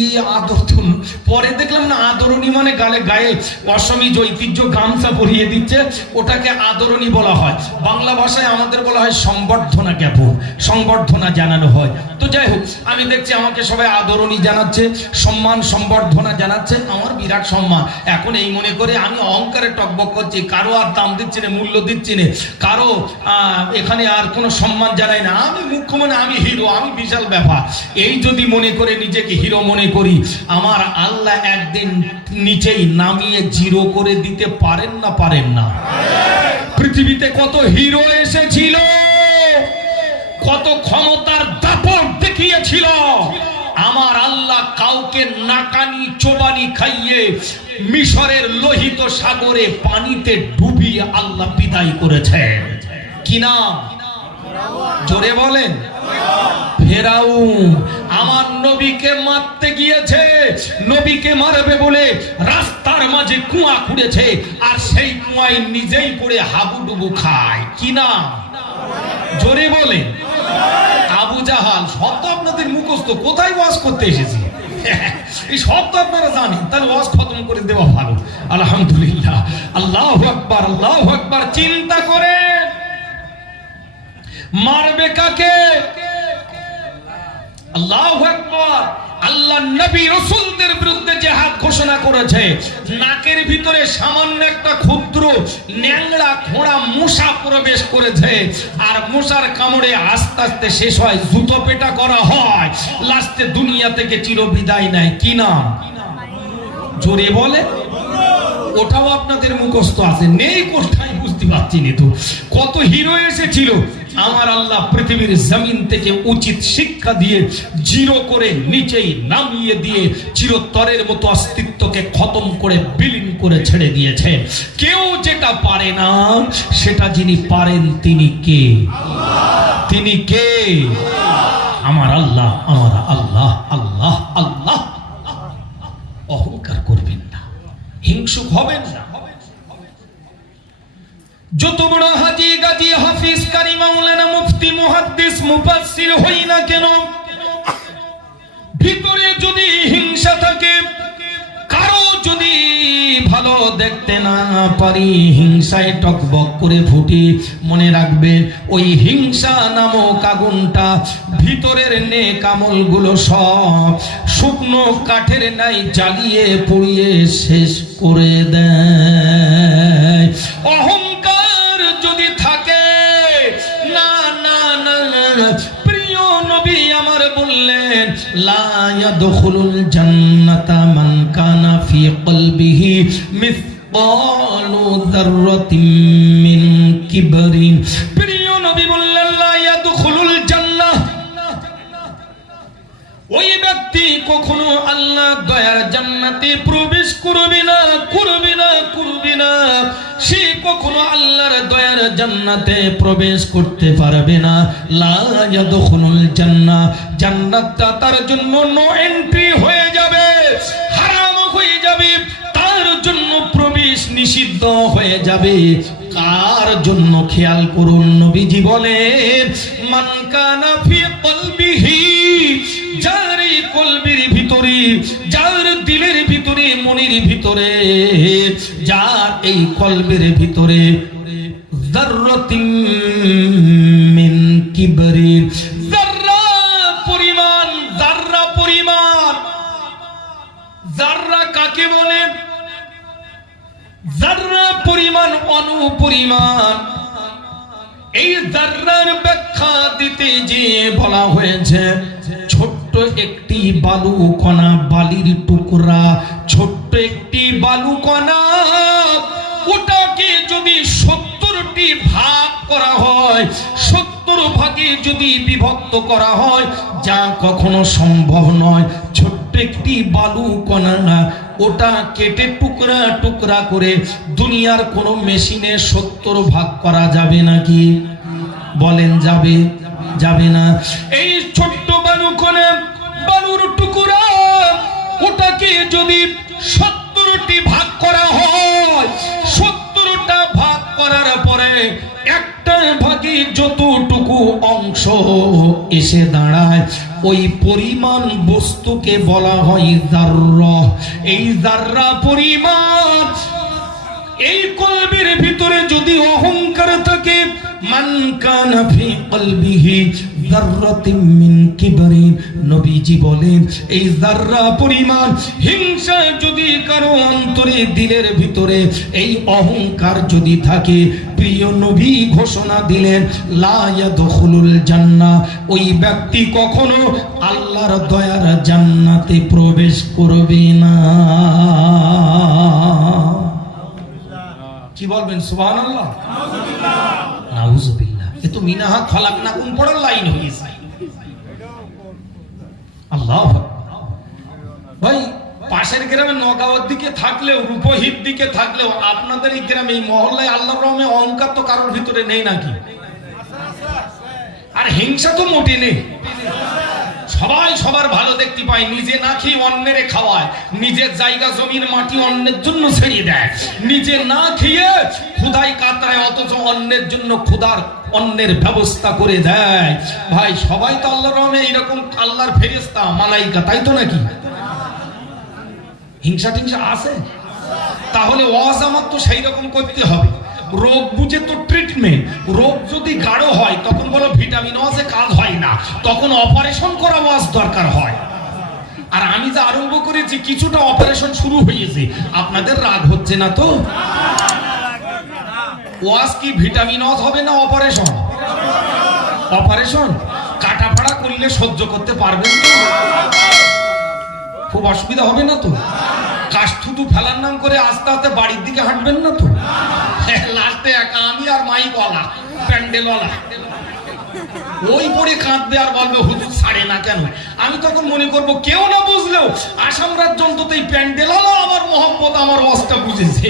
এই আদর তুল। পরে দেখলাম না আদরণী মানে গায়ে অসমীজ ঐতিহ্য গামছা পরিয়ে দিচ্ছে, ওটাকে আদরণী বলা হয়। বাংলা ভাষায় আমাদের বলা হয় সংবর্ধনা জ্ঞাপন, সংবর্ধনা জানানো হয়। তো যাই হোক, আমি দেখছি আমাকে সবাই আদরণী জানাচ্ছে, সম্মান সম্বর্ধনা জানাচ্ছে, আমার বিরাট সম্মান। এখন এই মনে করে আমি অহংকারে টকবক করছি, কারো আর দাম দিচ্ছি না, মূল্য দিচ্ছি না, কারো এখানে আর কোনো সম্মান জানাই না। আমি মুখ্য মানে আমি হিরো, আমি বিশাল ব্যাপার। এই যদি মনে করে নিজেকে হিরো মনে করি, আমার আল্লাহ একদিন নিচেই নামিয়ে জিরো করে দিতে পারেন না, পারেন না? পৃথিবীতে কত হিরো এসেছিল, কত ক্ষমতার দাপট দেখিয়েছিল, আমার আল্লাহ কাউকে নাকানি চোবানি খাইয়ে মিশরের লোহিত সাগরে পানিতে ডুবিয়ে আল্লাহ বিদায় করেছেন। কি নাম? জোরে বলেন। ফেরাউন। আমার নবীকে মারতে গিয়েছে, নবীকে মারবে বলে রাস্তার মাঝে কুয়া খুঁড়েছে, আর সেই কুয়ায় নিজেই পড়ে হাবুডুবু খায়। কি নাম? জোরে বলেন। আবু জাহাল। সব তো আপনাদের মুখস্থ, কোথায় ওয়াজ করতে এসেছি এই সব তো আপনারা জানেন, তাহলে ওয়াজ খতম করে দেওয়া ভালো। আলহামদুলিল্লাহ, আল্লাহু আকবার, আল্লাহু আকবার। চিন্তা করে মারবে কাকে? আল্লাহু আকবার। আল্লাহ নবী রাসূলদের বিরুদ্ধে জিহাদ ঘোষণা করেছে। নাকের ভিতরে সামান্য একটা ক্ষুদ্র ন্যাংড়া খোঁড়া মশা প্রবেশ করেছে, আর মশার কামড়ে আস্তে আস্তে শেষ হয়, জুতো পেটা করা হয়, লাস্টে দুনিয়া থেকে চিরবিদায় নেয়। কি নাম? জোরে বলে। ওটাও আপনাদের মুখস্থ আছে, নেই কোথায় বুঝতে পারছি না। তো কত হিরো এসেছিল, আমার আল্লাহ পৃথিবীর জমিন থেকে উচিত শিক্ষা দিয়ে জিরো করে নিচেই নামিয়ে দিয়ে চিরতরের মতো অস্তিত্বকে খতম করে বিলীন করে ছেড়ে দিয়েছে। কেউ যেটা পারে না, সেটা যিনি পারেন তিনি কে? তিনি কে? আমার আল্লাহ, আমার আল্লাহ, আল্লাহ, আল্লাহ। অহংকার করবেন না, হিংসুক হবেন না। যত বড় হাজি গাজী হাফিজ কারি মাওলানা মুফতি মুহাদ্দিস মুফাসসির হই না কেন, ভিতরে যদি হিংসা থাকে, কারো যদি ভালো দেখতে না পারি, হিংসায় টকবক করে ফুটি, মনে রাখবেন ওই হিংসা নামক আগুনটা ভিতরের নেক আমলগুলো সব শুকনো কাঠের নাই জ্বালিয়ে পুড়িয়ে শেষ করে দেয়। অহংকার যদি থাকে, না না না, প্রিয় নবী আমার বললেন, লা ইয়াদখুলুল জান্নাতা মান কানা ফি কলবিহি মিসকালু যাররাতিন মিন কিবরিন। প্রিয় নবী বললেন, লা ইয়াদখুলুল জান্নাহ, ওই ব্যক্তি কখনো আল্লাহ দয়ার জান্নাতে প্রবেশ করবে না, করবে না, করবে না। সে কখনো আল্লাহর দয়ার জান্নাতে প্রবেশ করতে পারবে না। লা ইয়াদখুলুল জান্নাহ, জান্নাতটা তার জন্য নো এন্ট্রি হয়ে যাবে, হারাম হয়ে যাবে, তার জন্য প্রবেশ নিষিদ্ধ হয়ে যাবে। কার জন্য? খেয়াল করুন, নবীজি বলেন, মান কানা ফি কলবিহি, যার কলবের ভিতরে, যার দিলের ভিতরে, মনের ভিতরে, যার এই কলবের ভিতরে যাররাতিন মিন কিবরিন, যাররা পরিমাণ, যাররা পরিমাণ। যাররা কাকে বলে? যাররা পরিমাণ, অনুপরিমাণ। এই যাররার ব্যাখ্যা দিতে যে বলা হয়েছে, ছোট্ট একটি বালু কণা, বালির টুকরা, ছোট্ট একটি বালু কণা, ওটাকে যদি 70টি ভাগ করা হয়, 70 ভাগে যদি বিভক্ত করা হয়, যা কখনো সম্ভব নয়। ছোট্ট একটি বালু কণা, ওটা কেটে টুকরা টুকরা করে দুনিয়ার কোনো মেশিনে 70 ভাগ করা যাবে নাকি? বলেন যাবে? যাবে না। এই ছোট্ট বালু কণা, বালুর টুকরা, ওটাকে যদি 70টি ভাগ করা হয়, 70টা ভাগ করার পরে একটা ভাগে যতটুকু অংশ এসে দাঁড়ায় ওই পরিমাণ বস্তুকে বলা হয় যাররা। এই যাররা পরিমাণ এই কলবের ভিতরে যদি অহংকার থাকে, মান কানা ফি কলবিহি যাররাতিন মিন কিবরিন, নবীজি বলেন এই যাররা পরিমাণ হিংসা যদি কারো অন্তরে দিলের ভিতরে এই অহংকার যদি থাকে, প্রিয় নবী ঘোষণা দিলেন লা ইয়াদখুলুল জান্নাহ, ওই ব্যক্তি কখনো আল্লাহর দয়ার জান্নাতে প্রবেশ করবে না। কি বলবেন সুবহানাল্লাহ? নাউযুবিল্লাহ। এ তো মিনাহা খালাকনাকুম পড়ার লাইন হয়েছে। আল্লাহু আকবার। ভাই পাশের গ্রামে নগাঁওয়ের দিকে থাকলেও, রূপহীর দিকে থাকলেও আপনাদের এই গ্রামে এই মহল্লায় আল্লাহর রহমে অহংকার তো কারোর ভিতরে নেই নাকি? আর হিংসা তো মোটে নেই। সবাই সবার ভালো দেখতে পায়, নিজে না খেয়ে অন্যের খাওয়ায়, নিজের জায়গা জমির মাটি অন্যের জন্য ছেড়ে দেয়, নিজে না খেয়ে ক্ষুধায় কাতরায় অথচ অন্যের জন্য ক্ষুধার অন্যের ব্যবস্থা করে দেয়। ভাই সবাই তো আল্লাহর রহমে এইরকম আল্লাহর ফেরেশতা মালাইকা, তাই তো নাকি? হিংসা টিংসা আছে? তাহলে ওয়াজ আমার তো সেই রকম করতে হবে। রোগ বুঝে তো ট্রিটমেন্ট। রোগ যদি গাঢ় হয় তখন বলো ভিটামিন ওয়াজে কাজ হয় না, তখন অপারেশন করা ওয়াজ দরকার হয়। আর আমি যে আরম্ভ করেছি কিছুটা অপারেশন শুরু হয়েছে, আপনাদের রাগ হচ্ছে না তো? ওয়াজ কি ভিটামিন ওয়াজ হবে না অপারেশন? অপারেশন কাটা ফাড়া করলে সহ্য করতে পারবেন তো? খুব অসুবিধা হবে না তো? কাশথুতু ফেলার নাম করে আস্তে আস্তে বাড়ির দিকে হাঁটবেন না তো? লাস্টে একা আমি আর মাইকওয়ালা প্যান্ডেলওয়ালা ওই পরে কাঁদবে আর বলবে হুজুর ছাড়ে না কেন। আমি তখন মনে করব কেউ না বুঝলেও আসাম রাজ্য অন্তত এই প্যান্ডেলওয়ালা আমার মহব্বত আমার ওয়াজটা বুঝেছে।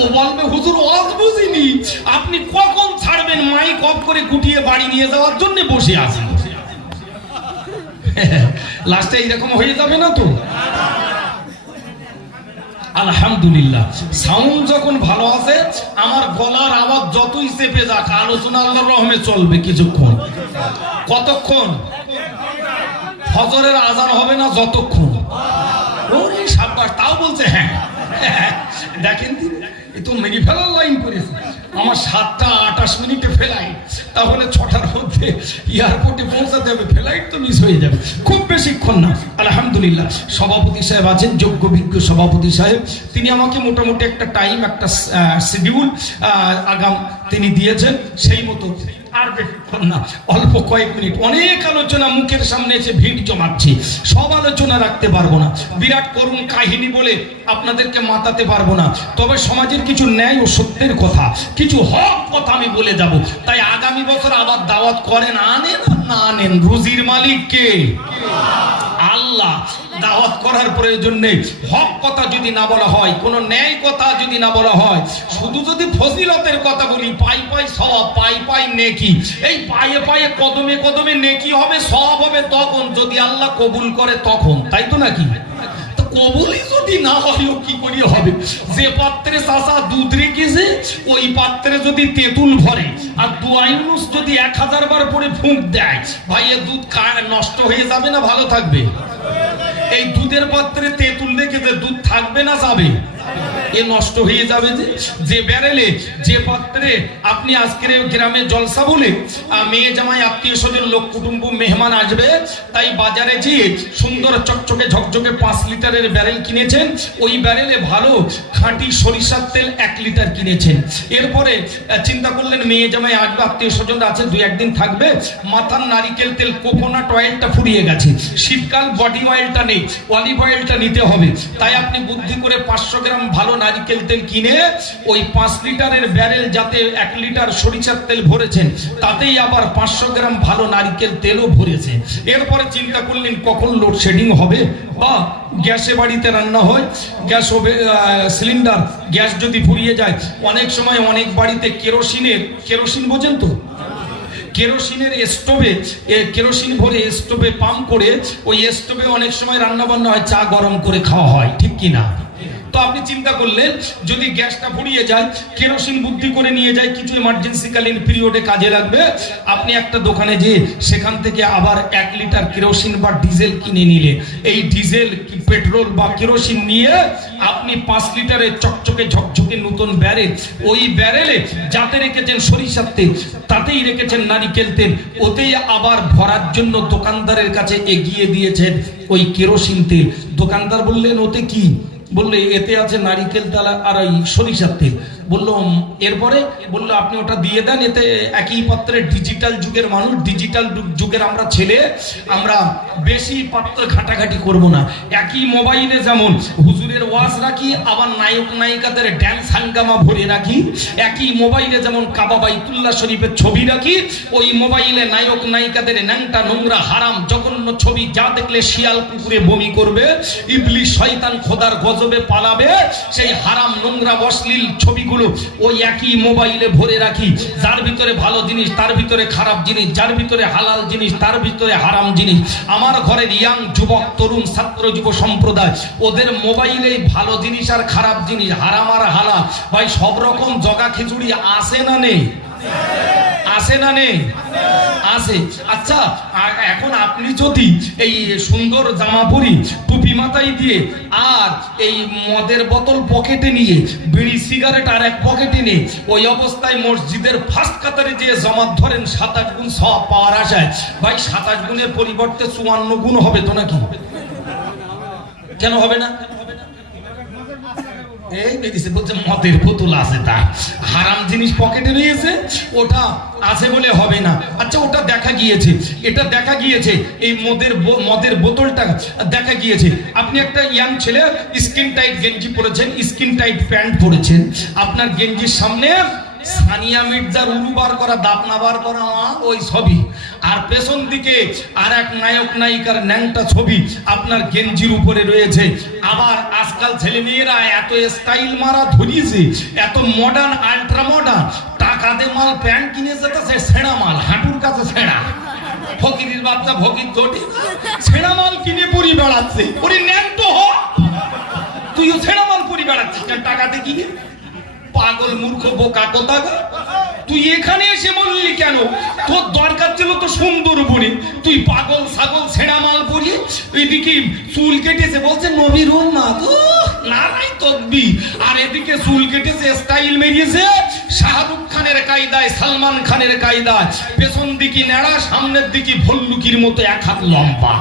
ও বলবে হুজুর ওয়াজ বুঝিনি, আপনি কখন ছাড়বেন, মাইক অফ করে গুটিয়ে বাড়ি নিয়ে যাওয়ার জন্য বসে আছেন। লাস্টে এইরকম হয়ে যাবে না তো? আলহামদুলিল্লাহ সাউন্ড যখন ভালো আছে, আমার গলার আওয়াজ যতই চেপে যাক আলোচনা আল্লাহর রহমে চলবে কিছুক্ষণ। কতক্ষণ? ফজরের আজান হবে না যতক্ষণ। ওরে সাব্বাস, তাও বলছে হ্যাঁ। দেখেন এ তো মেরে ফেলার লাইন করেছে। আমার 7টা 28 ফ্লাইট, তাহলে 6টার মধ্যে এয়ারপোর্টে পৌঁছাতে হবে, ফ্লাইট তো মিস হয়ে যাবে, খুব বেশিক্ষণ না। আলহামদুলিল্লাহ সভাপতি সাহেব আছেন, যোগ্য বিজ্ঞ সভাপতি সাহেব, তিনি আমাকে মোটামুটি একটা টাইম, একটা শিডিউল আগাম তিনি দিয়েছেন, সেই মতো আর বেশিক্ষণ না, অল্প কয়েক মিনিট। অনেক আলোচনা মুখের সামনে এসে ভিড় জমাচ্ছি, সব আলোচনা রাখতে পারবো না, বিরাট করুণ কাহিনী বলে আপনাদেরকে মাতাতে পারবো না। তবে সমাজের কিছু ন্যায় ও সত্যের কথা, কিছু হক কথা আমি বলে যাব। তাই আগামী বছর আবার দাওয়াত করেন, আনেন আর না আনেন, রুজির মালিক কে? আল্লাহ। দাওয়াত করার প্রয়োজন নেই। হক কথা যদি না বলা হয়, কোন ন্যায় কথা যদি না বলা হয়, শুধু যদি ফজিলতের কথা বলি, পাই পাই সওয়াব, পাই পাই নেকি, এই পায়ে পায়ে কদমে কদমে নেকি হবে, সওয়াব হবে তখন যদি আল্লাহ কবুল করে তখন, তাই তো নাকি? কবুলই যদি না হয় কি করি হবে? যে পাত্রে চাষা দুধ রেখেছে ওই পাত্রে যদি তেঁতুল ভরে আর দুআইনুস যদি 1000 বার পরে ফুঁক দেয়, ভাই এ দুধ নষ্ট হয়ে যাবে না ভালো থাকবে? এই দুধের পাত্রে তেঁতুল রেখেছে, দুধ থাকবে না যাবে? এ নষ্ট হয়ে যাবে। যে ব্যারেলে, যে পাত্রে আপনি আজকের গ্রামে জলসা বলে মেয়ে জামাই আত্মীয় স্বজন লোক কুটুম্ব মেহমান আসবে, তাই বাজারে গিয়ে সুন্দর চকচকে ঝকঝকে 5 লিটারের ব্যারেল কিনেছেন, ওই ব্যারেলে ভালো খাঁটি সরিষার তেল 1 লিটার কিনেছেন। এরপরে চিন্তা করলেন মেয়ে জামাই আসবে, আত্মীয় স্বজনরা আছে, 2-1 দিন থাকবে, মাথার নারিকেল তেল কোকোনাট অয়েলটা ফুরিয়ে গেছে, শীতকাল বডি অয়েলটা নেই, অলিভ অয়েলটা নিতে হবে। তাই আপনি বুদ্ধি করে 500 গ্রাম ভালো নারিকেল তেল কিনে ওই 5 লিটারের ব্যারেল যাতে 1 লিটার সরিষার তেল ভরেছেন, তাতেই আবার 500 গ্রাম ভালো নারিকেল তেলও ভরেছে। এরপরে চিন্তা করলেন কখন লোডশেডিং হবে, বা গ্যাসে বাড়িতে রান্না হয়, গ্যাস সিলিন্ডার গ্যাস যদি ফুরিয়ে যায়, অনেক সময় অনেক বাড়িতে কেরোসিন বোঝেন তো, কেরোসিনের স্টোভে কেরোসিন ভরে স্টোভে পাম্প করে ওই স্টোভে অনেক সময় রান্না বান্না হয়, চা গরম করে খাওয়া হয়, ঠিক কি না? তো আপনি চিন্তা করলেন যদি গ্যাসটা ফুরিয়ে যায়, কেরোসিন বুদ্ধি করে নিয়ে যায়, কিছু এমার্জেন্সি কালীন পিরিয়ডে কাজে লাগবে, আপনি একটা দোকানে যেয়ে সেখান থেকে আবার 1 লিটার কেরোসিন বা ডিজেল কিনে নিলে, এই ডিজেল পেট্রোল বা কেরোসিন নিয়ে আপনি 5 লিটারের চকচকে ঝকঝকে নতুন ব্যারেল, ওই ব্যারেলে যাতে রেখেছেন সরিষার তেল, তাতেই রেখেছেন নারিকেল তেল, ওতেই আবার ভরার জন্য দোকানদারের কাছে এগিয়ে দিয়েছেন ওই কেরোসিন তেল। দোকানদার বললেন ওতে কি? বললে এতে আছে নারিকেল তেল আর ওই সরিষার তেল। বললো এরপরে? বললো আপনি ওটা দিয়ে দেন, এতে একই পাত্রে, ডিজিটাল যুগের মানুষ, ডিজিটাল যুগের আমরা ছেলে, আমরা বেশি পাত্র ঘাটাঘাটি করব না। একই মোবাইলে যেমন হুজুরের ওয়াজ রাখি, আবার নায়ক নায়িকাদের ড্যান্স হাঙ্গামা ভরে রাখি, একই মোবাইলে যেমন কাবা বাইতুল্লাহ শরীফের ছবি রাখি, ওই মোবাইলে নায়ক নায়িকাদের ন্যাংটা নোংরা হারাম জঘন্য ছবি, যা দেখলে শিয়াল কুকুরে বমি করবে, ইবলিশ শয়তান খোদার গজবে পালাবে, সেই হারাম নোংরা অশ্লীল ছবিগুলো ওই একই মোবাইলে ভরে রাখি। যার ভিতরে ভালো জিনিস তার ভিতরে খারাপ জিনিস, যার ভিতরে হালাল জিনিস তার ভিতরে হারাম জিনিস। আমার ঘরের ইয়াং যুবক তরুণ ছাত্র যুব সম্প্রদায়, ওদের মোবাইলে ভালো জিনিস আর খারাপ জিনিস, হারাম আর হালাল, ভাই সব রকম জগা খিচুড়ি আসে না নেই? আসে না নেই? আসে। আচ্ছা, এখন আপনি যদি এই সুন্দর জামা পরি, টুপি মাথায় দিয়ে, আর এই মদের বোতল পকেটে নিয়ে, বিড়ি সিগারেট আর এক পকেটে নিয়ে, ওই অবস্থায় মসজিদের ফার্স্ট কাতারে যে জমাত ধরেন 27 গুণ সওয়াব পাওয়ার আশায়, ভাই 27 গুণের পরিবর্তে 54 গুণ হবে তো নাকি? কেন হবে না? এই বেরিয়েছে বলছে মদের বোতল আছে, তা হারাম জিনিস পকেটে রয়েছে, ওটা আছে বলে হবে না। আচ্ছা, ওটা দেখা গিয়েছে, এটা দেখা গিয়েছে, এই মদের বোতলটা দেখা গিয়েছে। আপনি একটা ইয়াং ছেলে, স্কিন টাইট গেঞ্জি পরেছেন, স্কিন টাইট প্যান্ট পরেছেন, আপনার গেঞ্জির সামনে সানিয়া মির্জার উরু বার করা, দাপনা বার করা ওই ছবি, আর পেছন দিকে আর এক নায়ক নায়িকার ন্যাংটা ছবি আপনার গেঞ্জির উপরে রয়েছে। আবার আজকাল ছেলে মেয়েরা এত স্টাইল মারা ধরিয়েছে, এত মডার্ন, আল্ট্রা মডার্ন, টাকা দিয়ে মাল প্যান্ট কিনে যেতেছে, ছেঁড়া মাল, হাঁটুর কাছে ছেঁড়া, ফকিরের বাচ্চা ফকির ধরি ছেঁড়া মাল কিনে পরি বেড়াচ্ছে। ওরে ন্যাংটো হ, তুইও ছেঁড়া মাল পরি বেড়াচ্ছিস টাকাতে কিনে? পাগল মূর্খ বোকা কোথাকা, তুই এখানে এসে বললি কেন? তোর দরকার ছিল তো সুন্দরবনে, তুই পাগল ছাগল ছেঁড়া মাল পরিয়ে এদিকে চুল কেটেছে, বলছে নবীর উম্মত, নারাই তকবীর, আর এদিকে চুল কেটেছে, স্টাইল মেরিয়েছে শাহরুখ খানের কায়দায়, সালমান খানের কায়দায়, পেছন দিকে নেড়া, সামনের দিকে ভল্লুকির মতো 1 হাত লম্বা।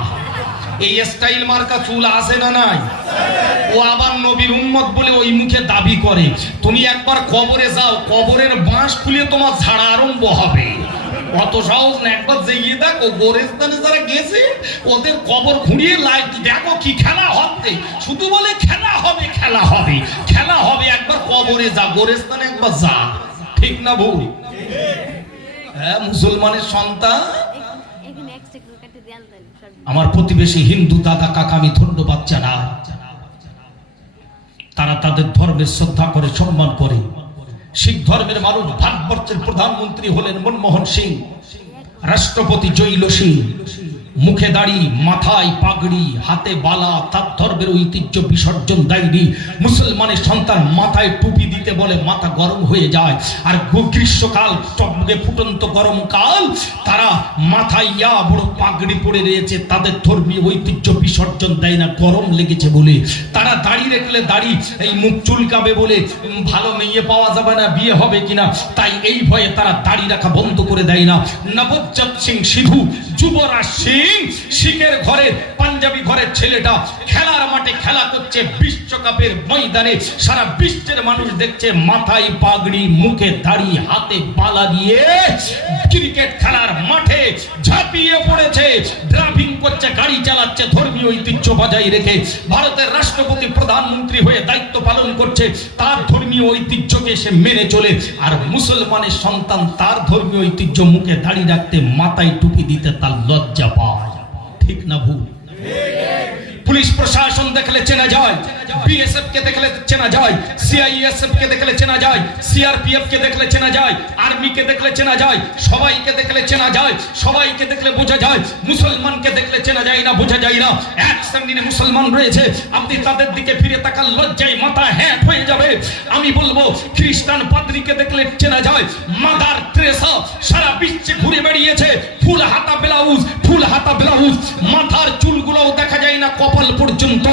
এই স্টাইল মার্কা চুল আছে না নাই? ও আবার নবীর উম্মত বলে ওই মুখে দাবি করে। তুমি একবার কবরে যাও, কবরের বাঁশ খুলে তোমার ঝাড়া আরম্ভ হবে। অত সহজ না, একবার জেগিয়ে দেখো, গোরস্থানে যারা গেছে ওদের কবর ঘুরিয়ে লাইট দেখো কি খেলা হচ্ছে, শুধু বলে খেলা হবে, খেলা হবে, খেলা হবে। একবার কবরে যা, গোরস্থানে একবার যা, ঠিক না ভুল? হ্যাঁ, মুসলমানের সন্তান। আমার প্রতিবেশী হিন্দু দাদা কাকা, আমি ধন্যবাদ জানাই, তারা তাদের ধর্মের শ্রদ্ধা করে, সম্মান করে। শিখ ধর্মের মানুষ, ভারতবর্ষের প্রধানমন্ত্রী হলেন মনমোহন সিং, রাষ্ট্রপতি জৈল সিং, মুখে দাড়ি, মাথায় পাগড়ি, হাতে বালা, তার ধর্মের ঐতিহ্য বিসর্জন দেয়নি। মুসলমানের সন্তান মাথায় টুপি দিতে বলে মাথা গরম হয়ে যায়, আর গ্রীষ্মকাল, টকবগে ফুটন্ত গরমকাল, তারা মাথায় ইয়া বড় পাগড়ি পরে রয়েছে, তাদের ধর্মীয় ঐতিহ্য বিসর্জন দেয় না, গরম লেগেছে বলে। তারা দাড়ি রাখলে দাড়ি এই মুখ চুলকাবে বলে, ভালো মেয়ে পাওয়া যাবে না, বিয়ে হবে কিনা, তাই এই ভয়ে তারা দাড়ি রাখা বন্ধ করে দেয় না। নবজ্যোৎ সিং সিধু, যুবরাজ সিং, শিখের ঘরের, পাঞ্জাবি ঘরের ছেলেটা খেলার মাঠে খেলা করছে, বিশ্বকাপের ময়দানে সারা বিশ্বের মানুষ দেখছে, মাথায় পাগড়ি, মুখে দাড়ি, হাতে বালা দিয়ে ক্রিকেট খেলার মাঠে ঝাঁপিয়ে পড়েছে, ড্রাইভিং করছে, গাড়ি চালাচ্ছে, ধর্মীয় ঐতিহ্য বজায় রেখে ভারতের রাষ্ট্রপতি প্রধানমন্ত্রী হয়ে দায়িত্ব পালন করছে, তার ধর্মীয় ঐতিহ্যকে সে মেনে চলে। আর মুসলমানের সন্তান তার ধর্মীয় ঐতিহ্য, মুখে দাড়ি রাখতে, মাথায় টুপি দিতে তার লজ্জা পায়, ঠিক না ভুল? পুলিশ প্রশাসন দেখলে চেনা যায়, বিএসএফ কে দেখলে চেনা যায়, সিআইএসএফ কে দেখলে চেনা যায়, সিআরপিএফ কে দেখলে চেনা যায়, আর্মি কে দেখলে চেনা যায়, সবাইকে দেখলে চেনা যায়, সবাইকে দেখলে বোঝা যায়। মুসলমানকে দেখলে চেনা যায় না, বোঝা যায় না। এক শ্রেণীর মুসলমান রয়েছে, আপনি তাদের দিকে ফিরে তাকান লজ্জায় মাথা হ্যাট হয়ে যাবে। আমি বলবো খ্রিস্টান পাদ্রীকে দেখলে চেনা যায়। মাদার তেরেসা সারা বিশ্বে ঘুরে বেরিয়েছে, ফুল হাতা ব্লাউজ, মাথার চুলগুলোও দেখা যায় না, কপাল পর্যন্ত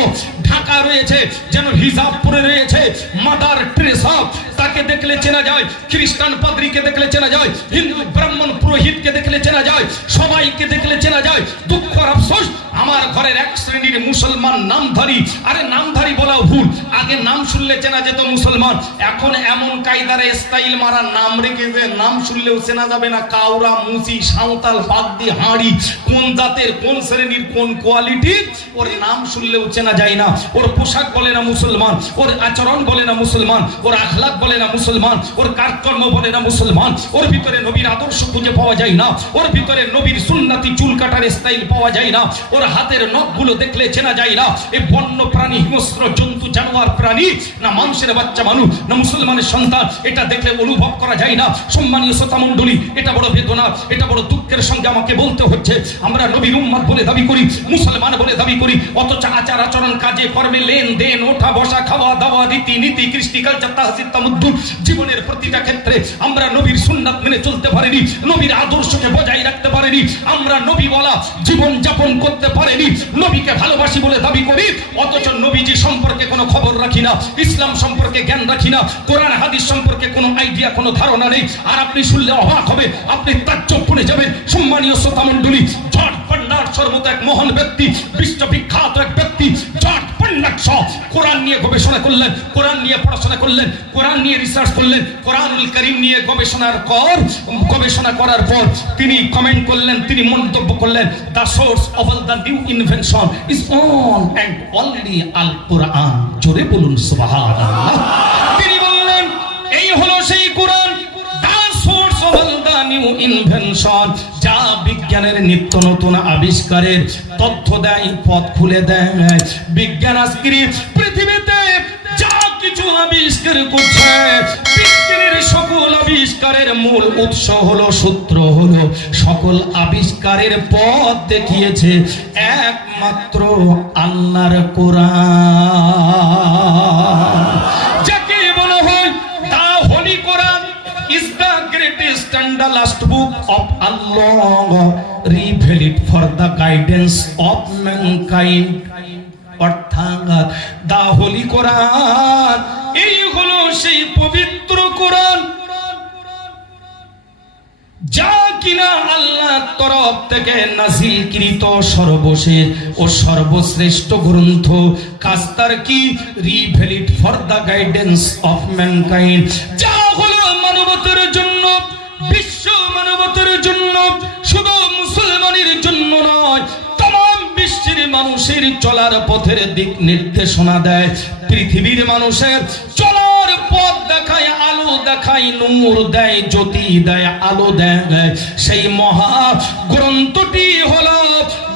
ঢাকা রয়েছে, যেন হিজাব পরে রয়েছে। মাদার তেরেসা তাকে দেখলে চেনা যায়, খ্রিস্টান পাদ্রীকে দেখলে চেনা যায়, হিন্দু ব্রাহ্মণ পুরোহিতকে দেখলে চেনা যায়, সবাইকে দেখলে চেনা যায়। দুঃখ আর আফসোস, আমার ঘরের এক শ্রেণীর মুসলমান নামধারী, আরে নামধারী বলাও ভুল, আগে নাম শুনলে চেনা যেত মুসলমান, এখন এমন কায়দারে স্টাইল মারা নাম রেখেছে, নাম শুনলেও চেনা যাবে না। কাউরা, মুসি, সাঁওতাল, বাগদি, হাঁড়ি, কোন জাতের, কোন শ্রেণীর, কোন কোয়ালিটি, ওর নাম শুনলেও চেনা যায় না। ওর পোশাক বলে না মুসলমান, ওর আচরণ বলে না মুসলমান, ওর আখলাক বলে না মুসলমান, ওর কাজকর্ম বলে না মুসলমান। ওর ভিতরে নবীর আদর্শ খুঁজে পাওয়া যায় না, ওর ভিতরে নবীর সুন্নতি চুল কাটার স্টাইল পাওয়া যায় না, ওর হাতের নখগুলো দেখলে চেনা যায় না। এই বন্য প্রাণী, হিংস্র জন্তু, জানোয়ার প্রাণী, না মানুষের বাচ্চা মানুষ, না মুসলমানের সন্তান, এটা দেখলে অনুভব করা যায় না। সম্মানীয় শ্রোতা মণ্ডলী, এটা বড় বেদনা, এটা বড় দুঃখের সঙ্গে আমাকে বলতে হচ্ছে, আমরা নবীর উম্মত বলে দাবি করি, মুসলমান বলে দাবি করি, অথচ আচার আচরণ, কাজে কর্মে, লেনদেন, ওঠা বসা, খাওয়া দাওয়া, রীতি নীতি, কৃষ্টি, কালচার, তাহজিব, তামাদ্দুন, জীবনের প্রতিটা ক্ষেত্রে আমরা নবীর সুন্নাত মেনে চলতে পারিনি, নবীর আদর্শকে বজায় রাখতে পারিনি, আমরা নবী বলা জীবন যাপন করতে পারিনি। নবীকে ভালোবাসি বলে দাবি করি, অথচ নবীজি সম্পর্কে কোনো খবর রাখি না, ইসলাম সম্পর্কে জ্ঞান রাখি না, কোরআন হাদিস সম্পর্কে কোনো আইডিয়া, কোনো ধারণা নেই। আর আপনি শুনলে অবাক হবে, আপনি তাজ্জব পড়ে যাবেন। সম্মানীয় শ্রোতা মণ্ডলী, জর্জ বার্নার্ডশর মতো এক মহান ব্যক্তি, বিশ্ববিখ্যাত এক ব্যক্তি, জর্জ বার্নার্ডশ কোরআন নিয়ে গবেষণা করলেন, কোরআন নিয়ে পড়াশোনা করলেন, কোরআন নিয়ে রিসার্চ করলেন, কোরআনুল কারীম নিয়ে গবেষণা করার পর তিনি কমেন্ট করলেন, তিনি মন্তব্য করলেন, the source of all the new invention is one and only আল কোরআন। জোরে বলুন সুবহানাল্লাহ। তিনি বললেন, এই হলো সেই কোরআন, the source of all the new invention, যা বিজ্ঞানের নিত্য নতুন আবিষ্কারের তথ্য দেয়, পথ খুলে দেয়। বিজ্ঞান আজকে পৃথিবীতে যা কিছু আবিষ্কার করছে, বিজ্ঞানের সকল আবিষ্কারের মূল উৎস হলো, সূত্র হলো, সকল আবিষ্কারের পথ দেখিয়েছে একমাত্র আল্লাহর কোরআন, যাকে বলা হয় দা হোলি কোরআন is the greatest and the last book of Allah, revealed for the guidance of mankind. অর্থাৎ দা হোলি কোরআন, এই হলো সেই পবিত্র কোরআন, যা কিনা আল্লাহর তরফ থেকে নাযিলকৃত সর্বশেষ ও সর্বশ্রেষ্ঠ গ্রন্থ। কাস্তার কি? Revealed for the guidance of mankind, যা হলো মানবতার জন্য, বিশ্ব মানবতার জন্য, শুধু মুসলমানের জন্য নয়, तमाम বিশ্বের মানুষের চলার পথের দিক নির্দেশনা দেয়, পৃথিবীর মানুষের চলার পথ দেখায়, আলো দেখায়, নূর দেয়, জ্যোতি দেয়, আলো দেয়। সেই মহা গ্রন্থটি হলো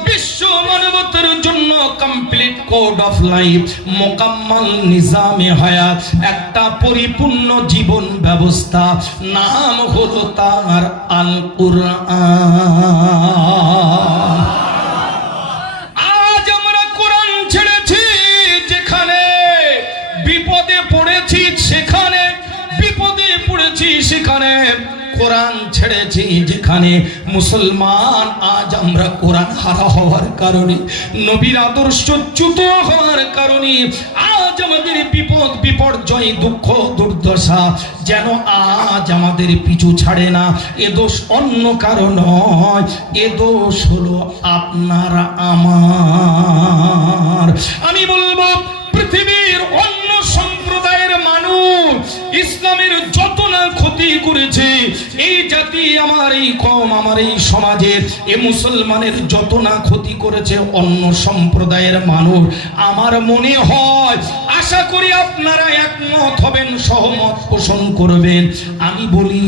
বিশ্ব মানবতার জন্য কমপ্লিট কোড অফ লাইফ, মোকাম্মল নিজামে হায়াত, একটা পরিপূর্ণ জীবন ব্যবস্থা। নাম হলো তার আল কুরআন। আজ আমরা কোরআন ছেড়েছি, যেখানে বিপদে পড়েছি সেখানে, বিপদে পড়েছি সেখানে কোরআন ছেড়েছি, যেখানে মুসলমান আজ আমরা কোরআন হারা হওয়ার কারণে, নবীর আদর্শ চ্যুত হওয়ার কারণে আজ আমাদের বিপদ, বিপর্যয়, দুঃখ, দুর্দশা যেন আজ আমাদের পিছু ছাড়ে না। এ দোষ অন্য কারণ নয়, এ দোষ হলো আপনার আমার। আমি বলবো, পৃথিবীর অন্য সম্প্রদায়ের মানুষ ইসলামের যত না ক্ষতি করেছে, এই জাতি, আমার এই কওম, আমার এই সমাজের এ মুসলমানের যত না ক্ষতি করেছে অন্য সম্প্রদায়ের মানুষ, আমার মনে হয়, আশা করি আপনারা একমত হবেন, সহমত পোষণ করবেন। আমি বলি,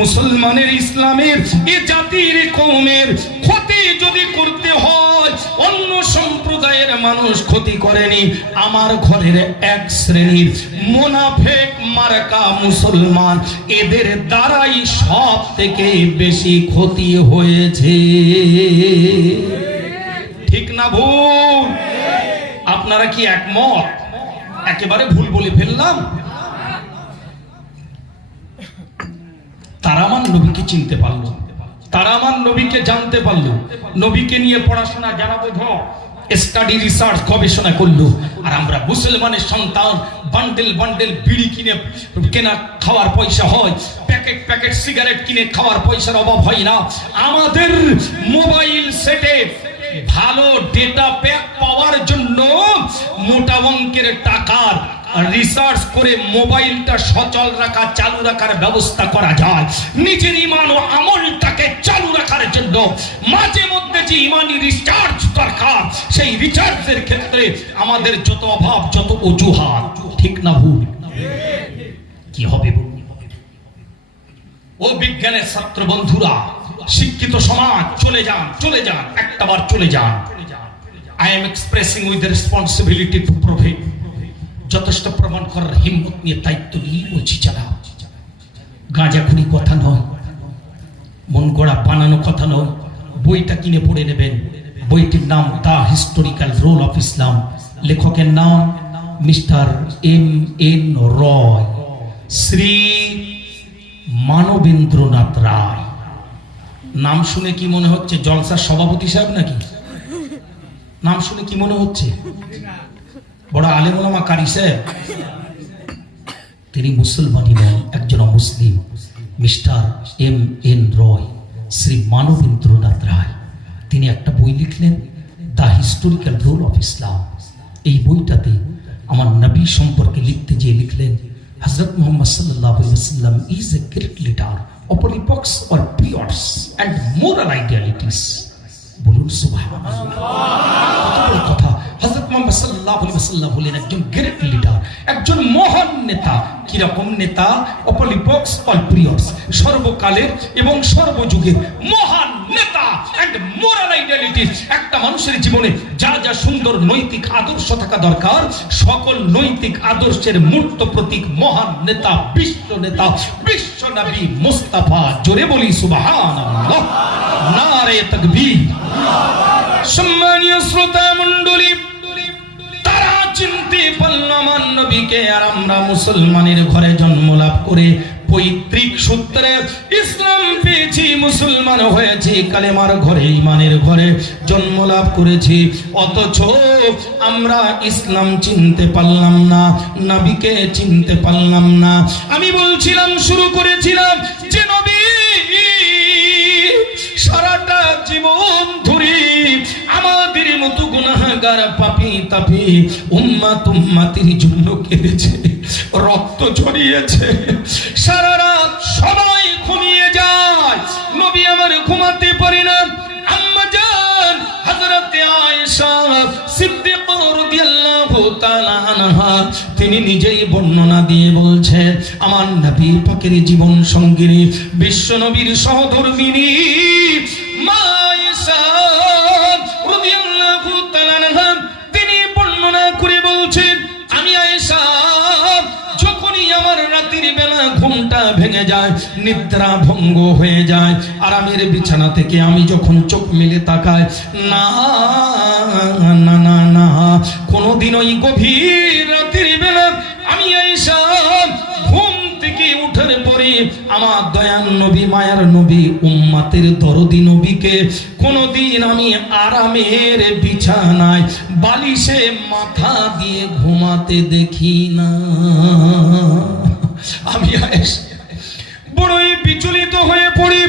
মুসলমানের, ইসলামের, এ জাতির, কওমের ক্ষতি যদি করতে হয়, অন্য সম্প্রদায়ের মানুষ ক্ষতি করেনি, আমার ঘরের এক শ্রেণীর মুনাফিক মার্কা মুসলমান, এদের দ্বারাই সব থেকে বেশি ক্ষতি হয়েছে। ঠিক না ভুল? আপনারা কি একমত? একেবারে ভুল বলে ফেললাম? তারা আমার নবীকে চিনতে পারলো, তারা আমার নবীকে জানতে পারলো, নবীকে নিয়ে পড়াশোনা জানা বোধ স্টাডি রিসার্চ গবেষণা করলো। আর আমরা মুসলমানের সন্তান, বান্ডেল বান্ডেল বিড়ি কিনে কেনা খাওয়ার পয়সা হয়, প্যাকেট প্যাকেট সিগারেট কিনে খাওয়ার পয়সার অভাব হয় না। আমাদের মোবাইল সেটে ভালো ডেটা প্যাক পাওয়ার জন্য মোটা অঙ্কের টাকার রিসার্চ করে মোবাইলটা সচল রাখা, চালু রাখার ব্যবস্থা করা যায়। নিজের ঈমান ও আমলটাকে চালু রাখার জন্য মাঝে মধ্যে যে ঈমানি রিচার্জ দরকার, সেই রিচার্জের ক্ষেত্রে আমাদের যত অভাব, যত অজুহাত। ঠিক না ভুল? কি হবে ও বিজ্ঞানের ছাত্র বন্ধুরা, শিক্ষিত সমাজ, চলে যান, চলে যান, একটাবার চলে যান। I am expressing with responsibility to profit. যথেষ্ট প্রমাণ করার হিম্মত নিয়ে দায়িত্ব নিয়ে বলছি, চালাও। গাঁজাখুরি কথা নয়, মন গড়া বানানো কথা নয়। বইটা কিনে পড়ে নেবেন। বইটির নাম the historical role of Islam. লেখকের নাম মিস্টার M.N. রয়, শ্রী মানবেন্দ্রনাথ রায়। নাম শুনে কি মনে হচ্ছে জলসার সভাপতি সাহেব নাকি? নাম শুনে কি মনে হচ্ছে বড় আলেম ওলামা কারি সাহেব? তিনি মুসলমানই নন, একজন অমুসলিম। Mister M.N. রয়, শ্রী মানবেন্দ্রনাথ রায়, তিনি একটা বই লিখলেন, the historical role of Islam. এই বইটাতে আমার নবী সম্পর্কে লিখতে গিয়ে লিখলেন, হযরত মুহাম্মদ সাল্লাল্লাহু আলাইহি ওয়াসাল্লাম is a great leader of epochs or periods and moral idealities. বলুন সুবহানাল্লাহ। কথা হযরত মুহাম্মদ সাল্লাল্লাহু আলাইহি ওয়াসাল্লাম হলেন একজন গ্রেট লিডার, একজন মহান নেতা। কি রকম নেতা? অল ইপক্স অল পিরিয়ডস, সর্বকালের এবং সর্বযুগের মহান নেতা। এন্ড মোরাল আইডিয়ালিটিস, একটা মানুষের জীবনে যা যা সুন্দর নৈতিক আদর্শ থাকা দরকার, সকল নৈতিক আদর্শের মূর্ত প্রতীক মহান নেতা, বিশ্ব নেতা, বিশ্ব নবী মুস্তাফা। জোরে বলি সুবহানাল্লাহ, নারে তাকবীর। সম্মানীয় শ্রোতা মণ্ডলী, তারা চিনতে পারল আমার নবীকে। আর আমরা মুসলমানের ঘরে জন্ম লাভ করে পৈতৃক সূত্রে ইসলাম পেয়েছি, মুসলমান হয়েছি, কালেমার ঘরে, ঈমানের ঘরে জন্ম লাভ করেছি। অথচ আমরা ইসলাম চিনতে পারলাম না, নবীকে চিনতে পারলাম না। আমি বলছিলাম, শুরু করেছিলাম যে নবী সারাটা জীবন ধরে আমাদের মতো গুনাহগার পাপী তাপী উম্মাতির জন্য কেঁদেছে, রক্ত ঝরিয়েছে। সারা রাত সবাই ঘুমিয়ে যায়, নবী আমার ঘুমাতে পারে না। আম্মা জান হযরত আয়েশা সিদ্দিকা রাদিয়াল্লাহু তাআলা আনহা, তিনি নিজেই বর্ণনা দিয়ে বলছেন, আমার নবী পাকের জীবন সঙ্গিনী, বিশ্ব নবীর সহধর্মিণী মা আয়েশা রাদিয়াল্লাহু তাআলা আনহা, তিনি বর্ণনা করে বলছেন, আমি আয়েশা যখনই আমার রাতের বেলা ঘুমটা ভেঙে যায়, নিদ্রা ভঙ্গ হয়ে যায়, আরামের বিছানা থেকে আমি যখন চোখ মেলে তাকাই, না না না না, কোনদিন ওই গভীর রাতের বেলা আমি আয়েশা ঘুম থেকে উঠার পরে আমার দয়ার নবী, মায়ার নবী, উম্মতের দরদি নবীকে কোনদিন আমি আরামের বিছানায় বালিশে মাথা দিয়ে ঘুমাতে দেখি না। আমি আয়েশা বড়ই বিচলিত হয়ে পড়ি,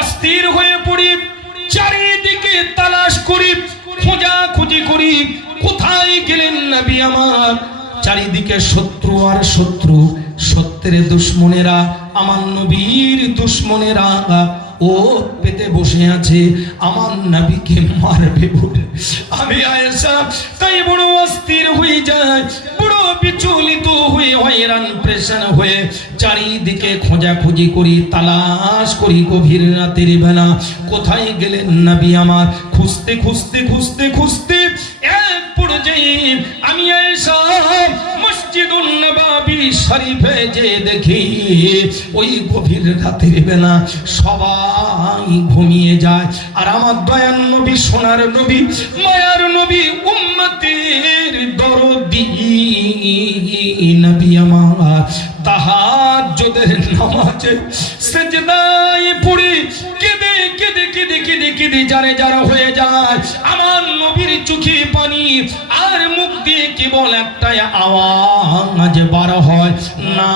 অস্থির হয়ে পড়ি, চারিদিকে তালাশ করি, খোঁজাখুঁজি করি, কোথায় গেলেন নবী আমার? চারিদিকে শত্রু আর শত্রু, সত্যের দুশ্মনেরা, আমার নবীর দুশ্মনেরা ও পেতে বসে আছে, আমার নবীকে মারবে বলে। আমি আয়েশা তাই বড় অস্থির হয়ে যায়, বড় বিচলিত হয়ে হয়রান পেরেশান হয়ে চারিদিকে খোঁজাখুঁজি করি, তালাশ করি গভীর রাতের বেলা। কোথায় গেলেন নবী আমার? খুঁজতে খুঁজতে খুঁজতে খুঁজতে এক পর্যায়ে আমি আয়েশা মসজিদুন নববী শরীফে যে দেখি ওই গভীর রাতের বেলা সবাই ঘুমিয়ে যায়, আর আমার দয়ার নবী, সোনার নবী, মায়ার নবী, উম্মতের দরদি নবী আমার তাহাজ্জুদের নামাজে সিজদায় পড়ে কেঁদে কেঁদে কেঁদে কেঁদে কেঁদে জারে জারা হয়ে যায়। আমার নবীর চোখে পানি আর মুখ দিয়ে কেবল একটাই আওয়াজ বার হয়, না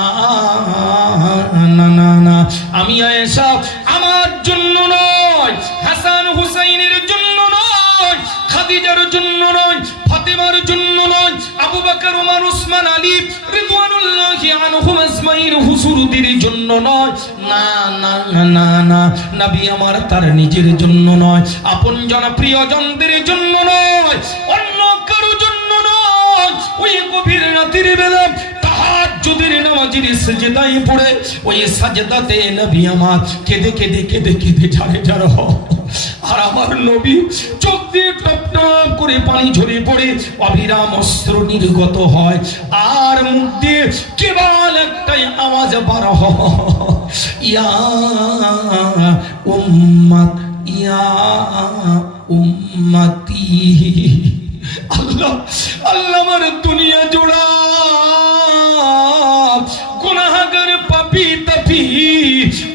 না না না, আমি আয়েশা আমার জন্য নয়, হাসান হুসাইনের জন্য নয়, খাদিজার জন্য নয়, ফাতেমার জন্য নয়, আবু বকর, ওমর, উসমান, আলী রিদওয়ানুল্লাহি আনহুম আজমাইন হুজুরদের জন্য নয়, না না না না, নবী আমার তার নিজের জন্য নয়, আপনজন প্রিয়জনদের জন্য নয়, অন্য কারো জন্য নয়। ওই গভীর রাতের বেলা তাহাজ্জুদের নামাজের সিজদায় পড়ে ওই সাজদাতে নবী আমার কেঁদে কেঁদে কেঁদে কেঁদে ঝাড়ে ঝাড় হয়, আর আমার নবী চোখ দিয়ে টপ টপ করে পানি ঝরে পড়ে অবিরাম অস্ত্র নির্গত হয়, আর মুখ দিয়ে কেবল একটাই আওয়াজ বার হয়, ইয়া উম্মত, ইয়া উম্মতি। আল্লাহ আল্লাহ আমার দুনিয়া জোড়া গুনাহগার পাপী তাপী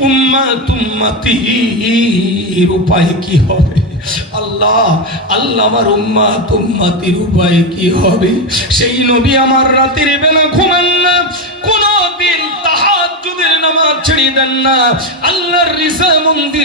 উম্মত উম্মতির উপায় কি হবে? আল্লাহ আল্লাহ আমার উম্মত উম্মতির উপায় কি হবে? সেই নবী আমার রাতের বেলা ঘুমান না, কোনদিন তাহাজ্জুদের নামাজ ছেড়ে দেন না, আল্লাহর রিজা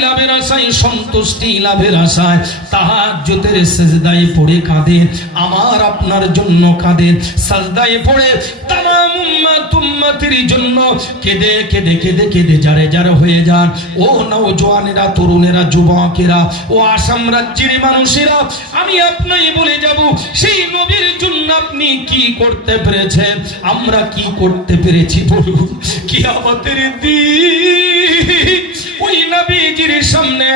লাভের আশায়, সন্তুষ্টি লাভের আশায় তাহাজ্জুদের সিজদায় পড়ে কাঁদেন, আমার আপনার জন্য কাঁদেন, সিজদায় পড়ে তামাম উম্মত উম্মতির জন্য কেঁদে কেঁদে কেঁদে কেঁদে জারে জারে হয়ে যান। ও নওজোয়ানেরা, তরুণেরা, যুবকেরা, ও আসাম রাজ্যের মানুষেরা, আমি আপনাই বলে যাব, সেই নবীর জন্য আপনি কি করতে পেরেছেন, আমরা কি করতে পেরেছি বলুন? কিয়ামতের দিন ওই নবীজির সামনে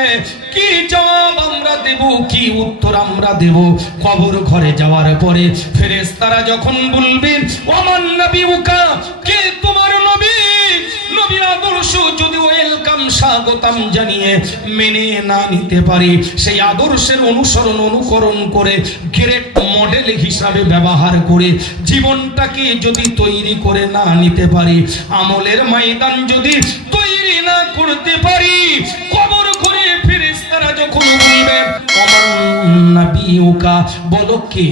কি জবাব আমরা দেব, কি উত্তর আমরা দেব? কবর ঘরে যাওয়ার পরে ফেরেশতারা যখন বলবেন, ওমান নবিউকা, কে তোমার নবী? নবীর আদর্শ যদি ওয়েলকাম, স্বাগতম জানিয়ে মেনে না নিতে পারি, সেই আদর্শের অনুসরণ অনুকরণ করে গ্রেট মডেল হিসাবে ব্যবহার করে জীবনটাকে যদি তৈরি করে না নিতে পারি, আমলের ময়দান যদি তৈরি না করতে পারি, কবর ঘরে ফেরেশতারা যখন বলবে, ওমান নবিউকা, বলো কে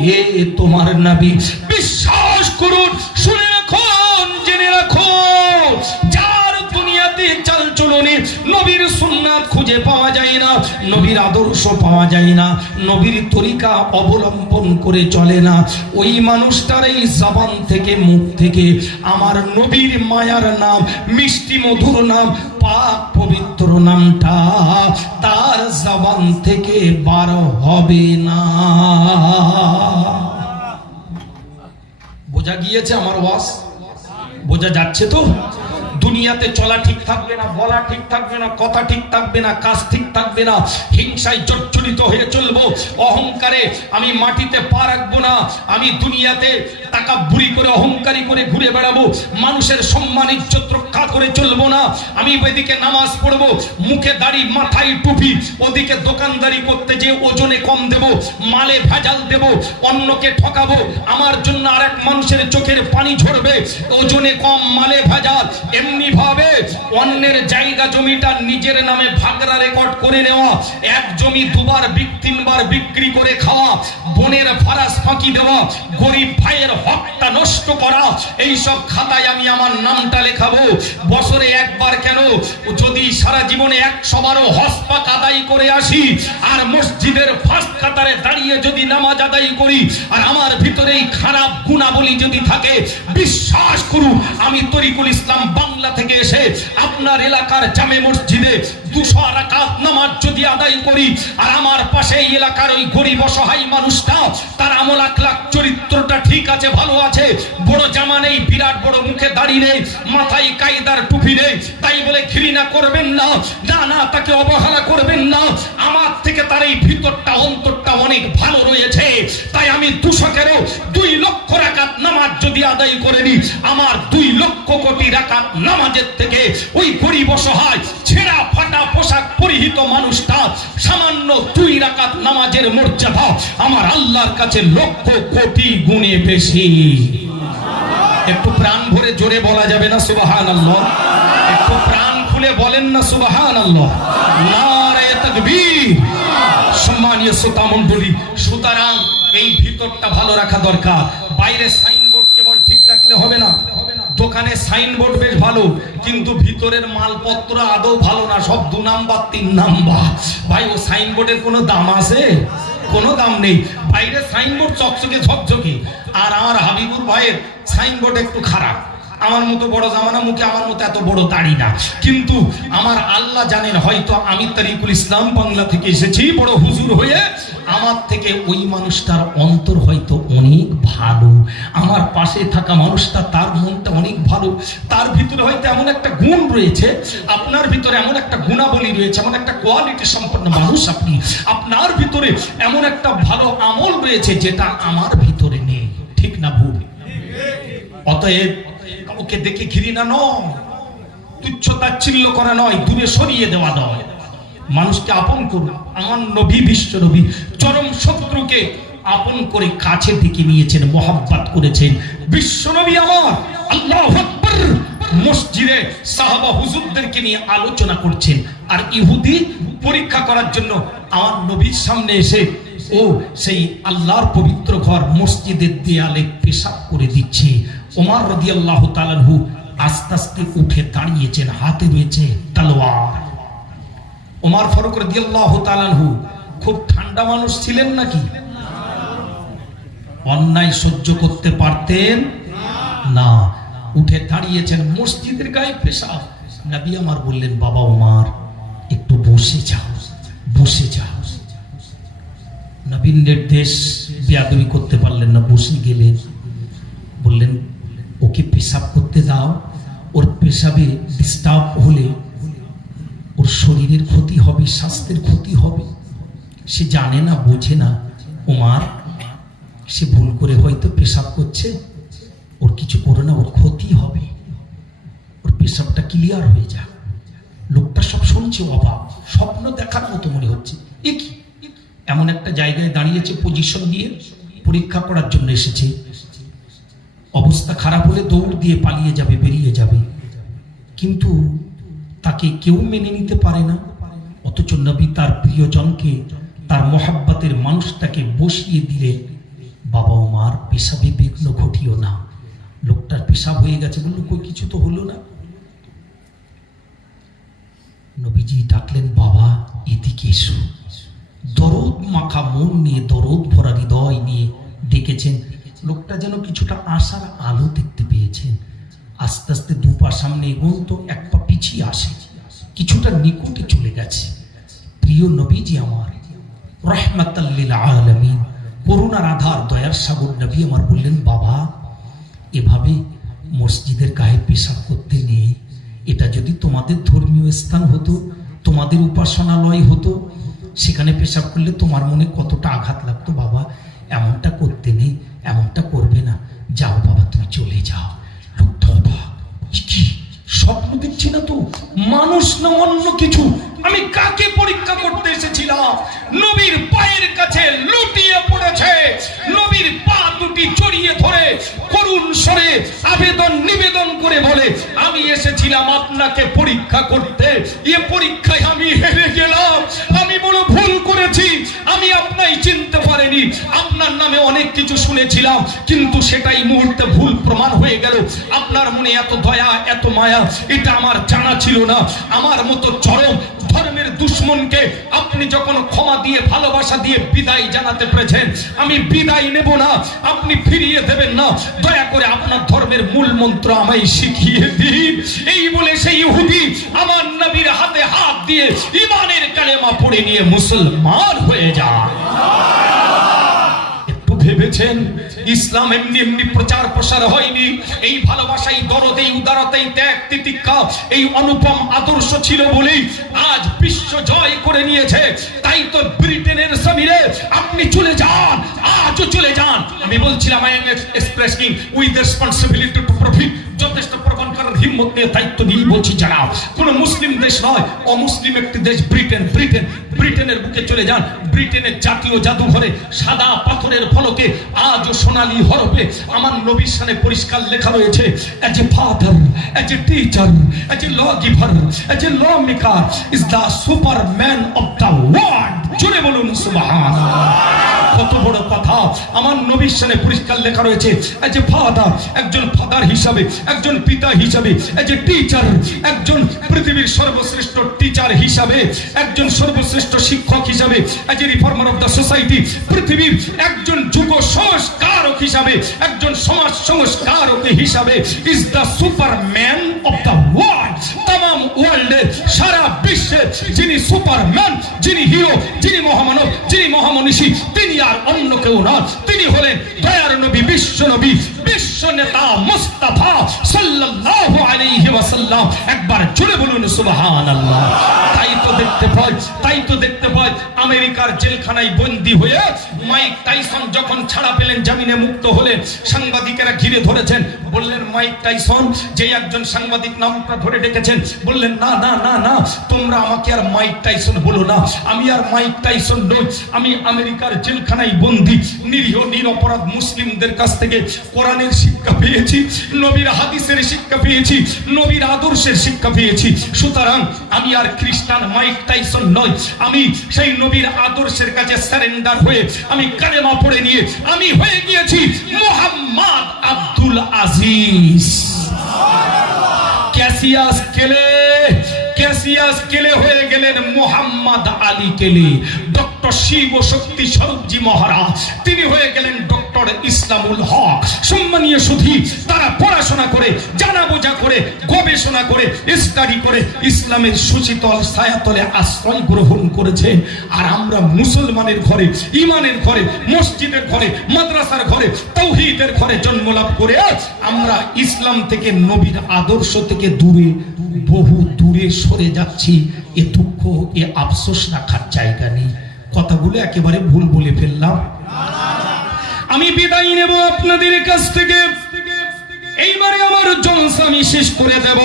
তোমার নবী? বিশ্বাস করুন, শুনে রাখুন, জেনে রাখুন, যার দুনিয়াতে চাল চলনে নবীর সুন্নাত খুঁজে পাওয়া যায় না, নবীর আদর্শ পাওয়া যায় না, নবীর তরিকা অবলম্বন করে চলে না, ওই মানুষটার এই জবান থেকে, মুখ থেকে আমার নবীর মায়ার নাম, মিষ্টি মধুর নাম, পাক পবিত্র নামটা তার জবান থেকে বার হবে না। বোঝা গিয়েছে আমার ওয়াজ? বোঝা যাচ্ছে তো? দুনিয়াতে চলা ঠিক থাকবে না, বলা ঠিক থাকবে না, কথা ঠিক থাকবে না, কাজ ঠিক থাকবে না, হিংসায় জর্জরিত হয়ে চলবো, অহংকারে আমি মাটিতে পা রাখবো না, আমি দুনিয়াতে তাকাব্বুরি করে অহংকারী করে ঘুরে বেড়াবো, মানুষের সম্মান ইজ্জত রক্ষা করে চলবো না, আমি ওইদিকে নামাজ পড়বো, মুখে দাড়ি, মাথায় টুপি, ওদিকে দোকানদারি করতে যে ওজনে কম দেব, মালে ভেজাল দেব, অন্যকে ঠকাবো, আমার জন্য আরেক মানুষের চোখের পানি ঝরবে, ওজনে কম, মালে ভেজাল। এমনি ভাবে অন্যের জায়গা জমিটা নিজের নামে ভাগরা রেকর্ড করে নেওয়া, এক জমি দুবার তিনবার বিক্রি করে খাওয়া, বোনের ফারাস ফাঁকি দেওয়া, গরিব ভাইয়ের হকটা নষ্ট করা, এই সব খাতায় আমি আমার নামটা লেখাবো। বছরে একবার কেন, যদি সারা জীবনে 100 বারও হজ পাক আদায় করে আসি, আর মসজিদের ফার্স্ট কাতারে দাঁড়িয়ে যদি নামাজ আদায় করি, আর আমার ভিতরে এই খারাপ গুণাবলী যদি থাকে, বিশ্বাস করুন, আমি তরিকুল ইসলাম বাংলা থেকে এসে আপনার এলাকার জামে মসজিদে 200 রাকাত নামাজ যদি আদায় করি, আর আমার পাশে এই এলাকার ওই গরিব অসহায় মানুষটা, তার আমল আখলাক চরিত্রটা ঠিক আছে, ভালো আছে, বড় জামা নেই, বিরাট বড় মুখে দাড়ি নেই, মাথায় কায়দার টুপি নেই, তাই বলে ঘৃণা করবেন না, না না তাকে অবহেলা করবেন না। আমার থেকে তার এই ভিতরটা অন্তরটা অনেক ভালো রয়েছে, তাই আমি 200-এরও 2 লক্ষ রাকাত নামাজ যদি আদায় করে নিই, আমার 2 লক্ষ কোটি রাকাত নামাজের থেকে ওই গরিব অসহায় ছেঁড়া ফাটা পোশাক পরিহিত মানুষটা সামান্য 2 রাকাত নামাজের মর্যাদা আমার আল্লাহর কাছে লক্ষ কোটি গুণে বেশি। একটু প্রাণ ভরে জোরে বলা যাবে না সুবহানাল্লাহ? একটু প্রাণ খুলে বলেন না সুবহানাল্লাহ? নারে তাকবীর। সম্মানীয় শ্রোতা মণ্ডলী, সুতরাং এই ভিতরটা ভালো রাখা দরকার। বাইরে সাইনবোর্ড কেবল ঠিক রাখলে হবে না, দোকানে সাইনবোর্ড বেশ ভালো, কিন্তু ভিতরের মালপত্র আদৌ ভালো না, সব 2 নাম্বার 3 নাম্বার। ভাই ও সাইনবোর্ডের কোনো দাম আছে? কোনো দাম নেই। বাইরে সাইনবোর্ড চকচকে ঝকঝকে, আর আমার হাবিবুর ভাইয়ের সাইনবোর্ড একটু খারাপ। আমার মতো বড় জামানা মুখে আমার মতো এত বড় দাড়ি না, কিন্তু আমার আল্লাহ জানেন, হয়তো আমি তারিকুল ইসলাম বাংলা থেকে এসেছি বড় হুজুর হয়ে, আমার থেকে ওই মানুষটার অন্তর হয়তো অনেক ভালো, আমার পাশে থাকা মানুষটা তার মনটা অনেক ভালো, তার ভিতরে হয়তো এমন একটা গুণ রয়েছে, আপনার ভিতরে এমন একটা গুণাবলী রয়েছে, এমন একটা কোয়ালিটি সম্পন্ন মানুষ আপনি, আপনার ভিতরে এমন একটা ভালো আমল রয়েছে যেটা আমার ভিতরে নেই। ঠিক না ভুল? অতএব ওকে দেখে ঘৃণা নয়, তুচ্ছ তাচ্ছিল্য করা নয়, দূরে সরিয়ে দেওয়া নয়, মানুষকে আপন করুন। আমার নবী, বিশ্ব নবী চরম শত্রুকে আপন করে কাছে ডেকে নিয়েছেন, মহব্বত করেছেন। বিশ্ব নবী আমার আল্লাহু আকবার মসজিদে সাহাবা হুজুরদেরকে নিয়ে আলোচনা করছেন, আর ইহুদি পরীক্ষা করার জন্য আমার নবীর সামনে এসে ও সেই আল্লাহর পবিত্র ঘর মসজিদের দেয়ালে পেশাব করে দিচ্ছে। ওমর রাদিয়াল্লাহু তাআলা আনহু আস্তে আস্তে উঠে দাঁড়িয়েছেন, হাতে রয়েছে তলোয়ার। ওমর ফারুক রাদিয়াল্লাহু তাআলা আনহু খুব ঠান্ডা মানুষ ছিলেন নাকি? অন্যায় সহ্য করতে পারতেন না, উঠে দাঁড়িয়েছেন, মসজিদের গায়ে পেশাব। নবী আমার বললেন, বাবা ওমর একটু বসে যাও, বসে যাও। নবীর নির্দেশ বেয়াদবি করতে পারলেন না, বসে গেলেন। বললেন, ওকে পেশাব করতে দাও, ওর পেশাবে ডিস্টার্ব হলে ওর শরীরের ক্ষতি হবে, স্বাস্থ্যের ক্ষতি হবে। সে জানে না, বোঝে না ওমর, সে ভুল করে হয়তো পেশাব করছে, ওর কিছু করো না, ওর ক্ষতি হবে, ওর পেশাবটা ক্লিয়ার হয়ে যাক। লোকটা সব শুনছে, অবাক, স্বপ্ন দেখার মতো মনে হচ্ছে। এমন একটা জায়গায় দাঁড়িয়েছে, পজিশন দিয়ে পরীক্ষা করার জন্য এসেছে, অবস্থা খারাপ হলে দৌড় দিয়ে পালিয়ে যাবে, বেরিয়ে যাবে, কিন্তু তাকে কেউ মেনে নিতে পারে না। অথচ নবী তার প্রিয়জনকে, তার মহাব্বতের মানুষটাকে বসিয়ে দিলে, বাবা ওমর পেশাবে বিঘ্ন ঘটিও না। লোকটার পেশাব হয়ে গেছে, বলল কই কিছু তো হলো না। নবীজি ডাকলেন, বাবা এদিকে এসো। দরদ মাখা মন নিয়ে, দরদ ভরা হৃদয় নিয়ে ডেকেছেন। লোকটা যেন কিছুটা আশার আলো দেখতে পেয়েছেন। আস্তে আস্তে 2 পা সামনে এগোন তো 1 পা পিছিয়ে আসে, কিছুটা নিকটে চলে গেছে। প্রিয় নবীজি আমার রাহমাতাল লিল আলামিন, করুণার আধার, দয়ার সাগর নবী আমার বললেন, বাবা এভাবে মসজিদের গায়ে পেশাব করতে নেই। এটা যদি তোমাদের ধর্মীয় স্থান হতো, তোমাদের উপাসনালয় হতো, সেখানে পেশাব করলে তোমার মনে কতটা আঘাত লাগতো। বাবা এমনটা করতে নেই, এমনটা করবে না, যাও বাবা তুমি চলে যাও। লোকটা অবাক, কি স্বপ্ন দেখছি না তো, মানুষ না অন্য কিছু। আমি কাকে পরীক্ষা করতে এসেছিলাম? নবীর পায়ের কাছে লুটিয়ে পড়েছে, নবীর পা দুটি জড়িয়ে ধরে করুণ স্বরে আবেদন নিবেদন করে বলে, আমি এসেছিলাম আপনাকে পরীক্ষা করতে, এ পরীক্ষায় আমি হেরে গেলাম, আমি বড় ভুল করেছি, আমি আপনাই চিনতে পারিনি, আপনার নামে অনেক কিছু শুনেছিলাম, কিন্তু সেটাই মুহূর্তে ভুল প্রমাণ হয়ে গেল। আপনার মনে এত দয়া, এত মায়া, এটা আমার জানা ছিল না। আমার মতো চরম ধর্মের দুশ্মনকে আপনি যখন ক্ষমা দিয়ে, ভালোবাসা দিয়ে বিদায় জানাতে পেরেছেন, আমি বিদায় নেব না, আপনি ফিরিয়ে দেবেন না, দয়া করে আপনার ধর্মের মূল মন্ত্র আমায় শিখিয়ে দিন। এই বলে সেই ইহুদি আমার নবীর হাতে হাত দিয়ে ইমানের কালেমা পড়ে নিয়ে মুসলমান হয়ে যায়। একটু ভেবেছেন ইসলাম এমনি এমনি প্রচার প্রসার হয়নি। এই ভালোবাসাই, দরদ, এই উদারতাই, ত্যাগ, তিতিক্ষা, এই অনুপম আদর্শ ছিল বলেই আজ বিশ্ব জয় করে নিয়েছে। তাই তো ব্রিটেনের জমিনে আপনি চলে যান, আজও চলে যান। আমি বলছিলাম I am expressing with responsibility to profit, যথেষ্ট প্রমাণ করার হিম্মত নিয়ে দায়িত্ব দিয়ে বলছি, যারা কোন মুসলিম দেশ নয়, অমুসলিম একটি দেশ ব্রিটেন, ব্রিটেনের বুকে চলে যান। ব্রিটেনের জাতীয় জাদুঘরে সাদা পাথরের ফলকে আজও সোনালী হরফে আমার নবীর শানে পরিষ্কার লেখা রয়েছে, as a father, as a teacher, as a law giver, as a law maker is the superman of the world. জোরে বলুন সুবহানাল্লাহ। কত বড় কথা! আমার নবীর শানে পরিষ্কার লেখা রয়েছে, এজ এ ফাদার, একজন ফাদার হিসাবে, একজন পিতা হিসাবে, এজ এ টিচার, একজন পৃথিবীর সর্বশ্রেষ্ঠ টিচার হিসাবে, একজন সর্বশ্রেষ্ঠ শিক্ষক হিসাবে, as a reformer of the society, পৃথিবীর একজন যুগ সংস্কারক হিসাবে, একজন সমাজ সংস্কারক হিসাবে is the superman of the world. তাম ওয়ার্ল্ডে, সারা বিশ্বে যিনি সুপারম্যান, যিনি হিরো, যিনি মহামানব, যিনি মহামনীষী, তিনি আর অন্য কেউ নন। তিনি হলেন দয়ার নবী, বিশ্ব নবী, বিশ্ব নেতা মুস্তাফা সাল্লাল্লাহু আলাইহি ওয়াসাল্লাম। একবার জোরে বলুন সুবহানাল্লাহ। তাই তো দেখতে পাই আমেরিকার জেলখানায় বন্দী হয়ে মাইক টাইসন যখন ছাড়া পেলেন, জামিনে মুক্ত হলেন, সাংবাদিকেরা ঘিরে ধরেছেন, বললেন মাইক টাইসন, যে একজন সাংবাদিক নামটা ধরে ডেকেছেন, বললেন না না না না, তোমরা আমাকে আর মাইক টাইসন বলো না, আমি আর মাইক টাইসন নই, আমি আমেরিকার জেলখানায় বন্দী, নিরীহ নিরপরাধ মুসলিমদের কাছ থেকে কোরআনের শিক্ষা পেয়েছি, নবীর হাদিসের শিক্ষা পেয়েছি, নবীর আদর্শের শিক্ষা পেয়েছি। সুতরাং আমি আর খ্রিস্টান মাইক টাইসন নই, আমি সেই নবীর আদর্শের কাছে সারেন্ডার হয়ে আমি কালেমা পড়ে নিয়ে আমি হয়ে গিয়েছি মোহাম্মদ আব্দুল আজিজ। ক্যাসিয়াস কেলে হয়ে গেলেন মোহাম্মদ আলী কেলে। ডক্টর শিব শক্তি স্বরূপজি মহারাজ, তিনি হয়ে গেলেন ডক্টর ইসলামুল হক। সম্মানীয় সুধী, তারা পড়াশোনা করে, জানা বোঝা করে, গবেষণা করে, স্টাডি করে ইসলামের সুশীতল ছায়াতলে আশ্রয় গ্রহণ করেছে। আর আমরা মুসলমানের ঘরে, ইমানের ঘরে, মসজিদের ঘরে, মাদ্রাসার ঘরে, তাওহীদের ঘরে জন্মলাভ করে আমরা ইসলাম থেকে, নবীর আদর্শ থেকে দূরে, বহু দূরে সরে যাচ্ছি। এ দুঃখ, এ আফসোস রাখার জায়গা নেই। কথাগুলো একেবারে ভুল বলে ফেললাম। আমি বিদায় নেব আপনাদের কাছ থেকে। এইবারে আমার জলসা আমি শেষ করে দেব,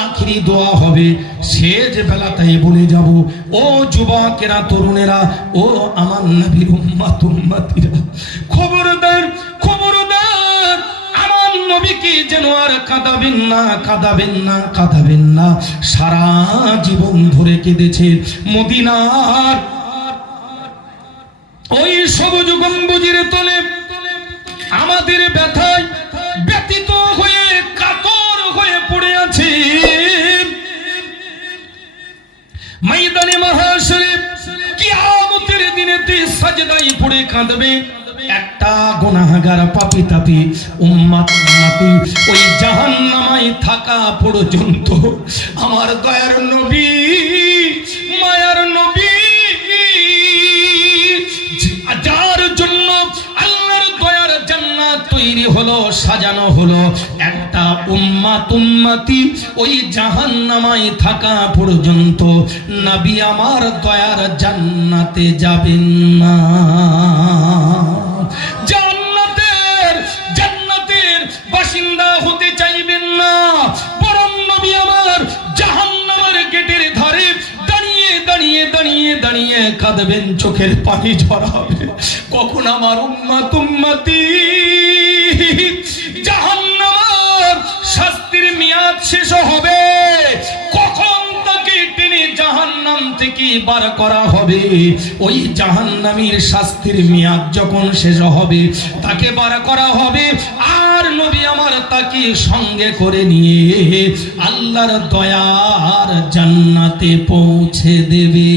আখিরি দোয়া হবে, শেষ বেলাতেই বলে যাব, ও যুবকেরা, তরুণেরা, ও আমার নবীর উম্মতিরা, খবরদার, খবরদার, আমার নবীকে যেন আর কাঁদাবেন না, কাঁদাবেন না, কাঁদাবেন না। সারা জীবন ধরে কেঁদেছে মদিনার ওই সবুজ গম্বুজের তলে, আমাদের ব্যথায় ব্যতীত হয়ে কাতর হয়ে পড়ে আছে। ময়দানে মাহশরে কিয়ামতের দিনেতে সাজদায় পড়ে কাঁদবে একটা গুনাহগার পাপী তাপী উম্মত ওই জাহান্নামে থাকা পর্যন্ত আমার দয়ার নবী, মায়ার নবী, যার জন্য আল্লাহর দয়ার জান্নাত তৈরি হলো, সাজানো হলো, একটা উম্মতি ওই জাহান্নামে থাকা পর্যন্ত নবী আমার দয়ার জান্নাতে যাবেন না। জান্নাতের বাসিন্দা হতে চাইবেন না, বরং নবী আমার জাহান্নামের গেটের ধারে দাঁড়িয়ে দাঁড়িয়ে দাঁড়িয়ে দাঁড়িয়ে কাঁদবেন, চোখের পানি ঝরাবে। কখন আমার উম্মতি জাহান্নামের শাস্তির মেয়াদ শেষ হবে, কখন তাকে টেনে জাহান্নাম থেকে বার করা হবে। ওই জাহান্নামীর শাস্তির মেয়াদ যখন শেষ হবে, তাকে বার করা হবে, আর নবী আমার তাকে সঙ্গে করে নিয়ে আল্লাহর দয়ার জান্নাতে পৌঁছে দেবে।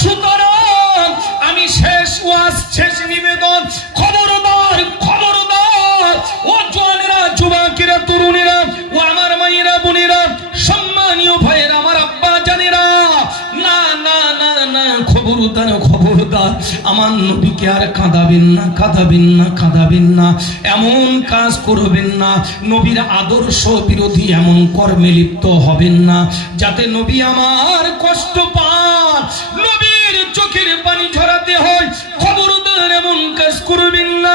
সুতরাং আমি শেষ ওয়াজ, শেষ নিবেদন, খবরদার, খবরদার, ও জওয়ানেরা, যুবকেরা, তরুণেরা, ও আমার মায়েরা, বোনেরা, সম্মানীয় ভাইয়েরা, আমার আব্বা জানেরা, না না না না, খবরদার, খবরদার, আমার নবীকে আর কাঁদাবেন না, কাঁদাবেন না, কাঁদাবেন না, এমন কাজ করবেন না, নবীর আদর্শ বিরোধী এমন কর্মে লিপ্ত হবেন না যাতে নবী আমার কষ্ট পান, নবীর চোখের পানি ঝরাতে হয়। খবরদার এমন কাজ করবেন না।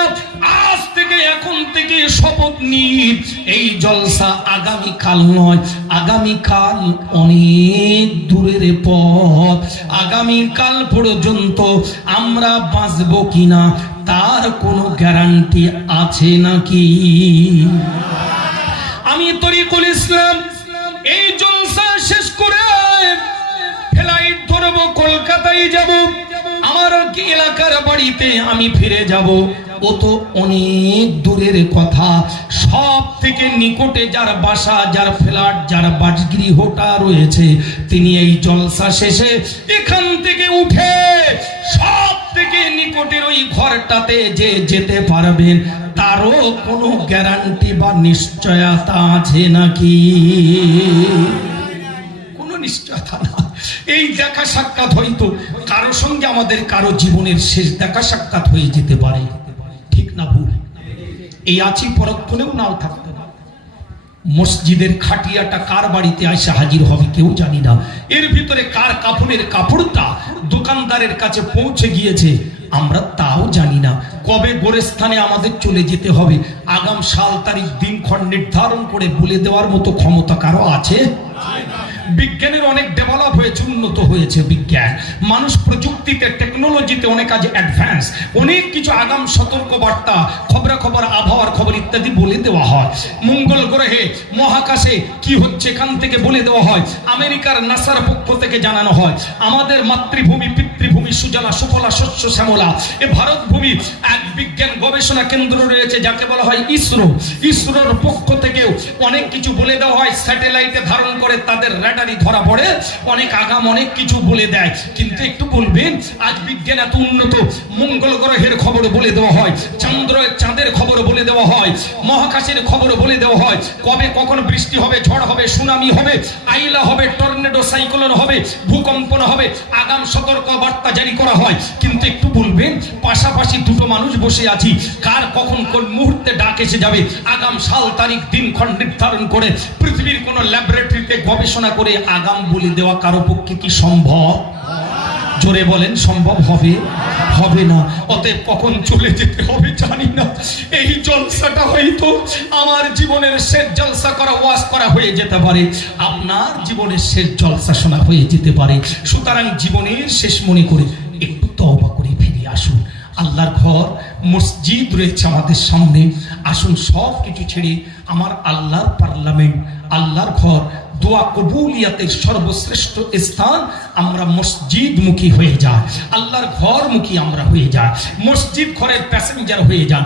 আজ থেকে, এখন থেকে শপথ নিন, এই জলসা আগামীকাল নয়, আগামীকাল অনেক দূরের পথ। আগামীকাল পর্যন্ত আমরা বাঁচবো কিনা তার কোনো গ্যারান্টি আছে নাকি? আমি তরিকুল ইসলাম এই জলসা শেষ করে ফ্লাইট ধরবো, কলকাতায় যাব, আমার এলাকার বাড়িতে আমি ফিরে যাব। ও তো অনেক দূরের কথা। সব থেকে নিকটে যার বাসা, যার ফ্ল্যাট, যার বাসগৃহটা রয়েছে, তিনি এই জলসা শেষে এখান থেকে উঠে সব থেকে নিকটের ওই ঘরটাতে যে যেতে পারবেন, তারও কোনো গ্যারান্টি বা নিশ্চয়তা আছে নাকি? কোনো নিশ্চয়তা না। এই দেখা সাক্ষাৎ হয়তো কারো সঙ্গে আমাদের কারো জীবনের শেষ দেখা সাক্ষাৎ হয়ে যেতে পারে, ঠিক না ভুল? এই আছি পরক্ষণেও নাও থাকতে পারে। মসজিদের খাটিয়াটা কার বাড়িতে এসে হাজির হবে কেউ জানি না। এর ভিতরে কার কাপড়ের কাপড়টা দোকানদারের কাছে পৌঁছে গিয়েছে আমরা তাও জানি না। কবে গোরস্থানে আমাদের চলে যেতে হবে আগাম সাল তারিখ দিনক্ষণ নির্ধারণ করে বলে দেওয়ার মতো ক্ষমতা কারো আছে? বিজ্ঞানের অনেক ডেভেলপ হয়েছে, উন্নত হয়েছে বিজ্ঞান, মানুষ প্রযুক্তিতে, টেকনোলজিতে অনেক কাজ অ্যাডভান্স, অনেক কিছু আগাম সতর্ক বার্তা, খবরাখবর, আবহাওয়ার খবর ইত্যাদি বলে দেওয়া হয়। মঙ্গল গ্রহে মহাকাশে কি হচ্ছে এখান থেকে বলে দেওয়া হয়। আমেরিকার নাসার পক্ষ থেকে জানানো হয়। আমাদের মাতৃভূমি, পিতৃভূমি সুজলা সুফলা শস্য শ্যামলা এ ভারত ভূমি এক বিজ্ঞান গবেষণা কেন্দ্র রয়েছে যাকে বলা হয় ইসরো। ইসরোর পক্ষ থেকেও অনেক কিছু বলে দেওয়া হয়। স্যাটেলাইটে ধারণ করে তাদের র্যাডারি ধরা পড়ে, অনেক আগাম অনেক কিছু বলে দেয়। কিন্তু একটু বলবেন, আজ বিজ্ঞান এত উন্নত, মঙ্গল গ্রহের খবর বলে দেওয়া হয়, চাঁদের খবর বলে দেওয়া হয়, মহাকাশের খবর বলে দেওয়া হয়, কবে কখন বৃষ্টি হবে, ঝড় হবে, সুনামি হবে, আইলা হবে, টর্নেডো, সাইক্লোন হবে, ভূকম্পন হবে, আগাম সতর্ক বার্তা জারি করা হয়। কিন্তু একটু বলবেন, পাশাপাশি দুটো মানুষ বসে আছি, কার কখন কোন মুহূর্তে ডাক এসে যাবে আগাম সাল তারিখ দিনক্ষণ নির্ধারণ করে পৃথিবীর কোন ল্যাবরেটরিতে গবেষণা করে আগাম বলে দেওয়া কারো পক্ষে কি সম্ভব? জোরে বলেন, সম্ভব হবে? হবে না। অতএব কখন চলে যেতে হবে জানি না। এই জলসাটা হয়তো আমার জীবনের শেষ জলসা করা, ওয়াজ করা হয়ে যেতে পারে, আপনার জীবনের শেষ জলসা শোনা হয়ে যেতে পারে। সুতরাং জীবনের শেষ মনে করে একটু তওবা করে ফিরে আসুন। আল্লাহর ঘর, মসজিদ রয়েছে আমাদের সামনে, আসুন সব কিছু ছেড়ে আমার আল্লাহর পার্লামেন্ট, আল্লাহর ঘর, দোয়া কবুলিয়াতের সর্বশ্রেষ্ঠ স্থান, আমরা মসজিদ মুখী হয়ে যাই, আল্লাহর ঘর মুখী আমরা হয়ে যাই, মসজিদ ঘরের প্যাসেঞ্জার হয়ে যান।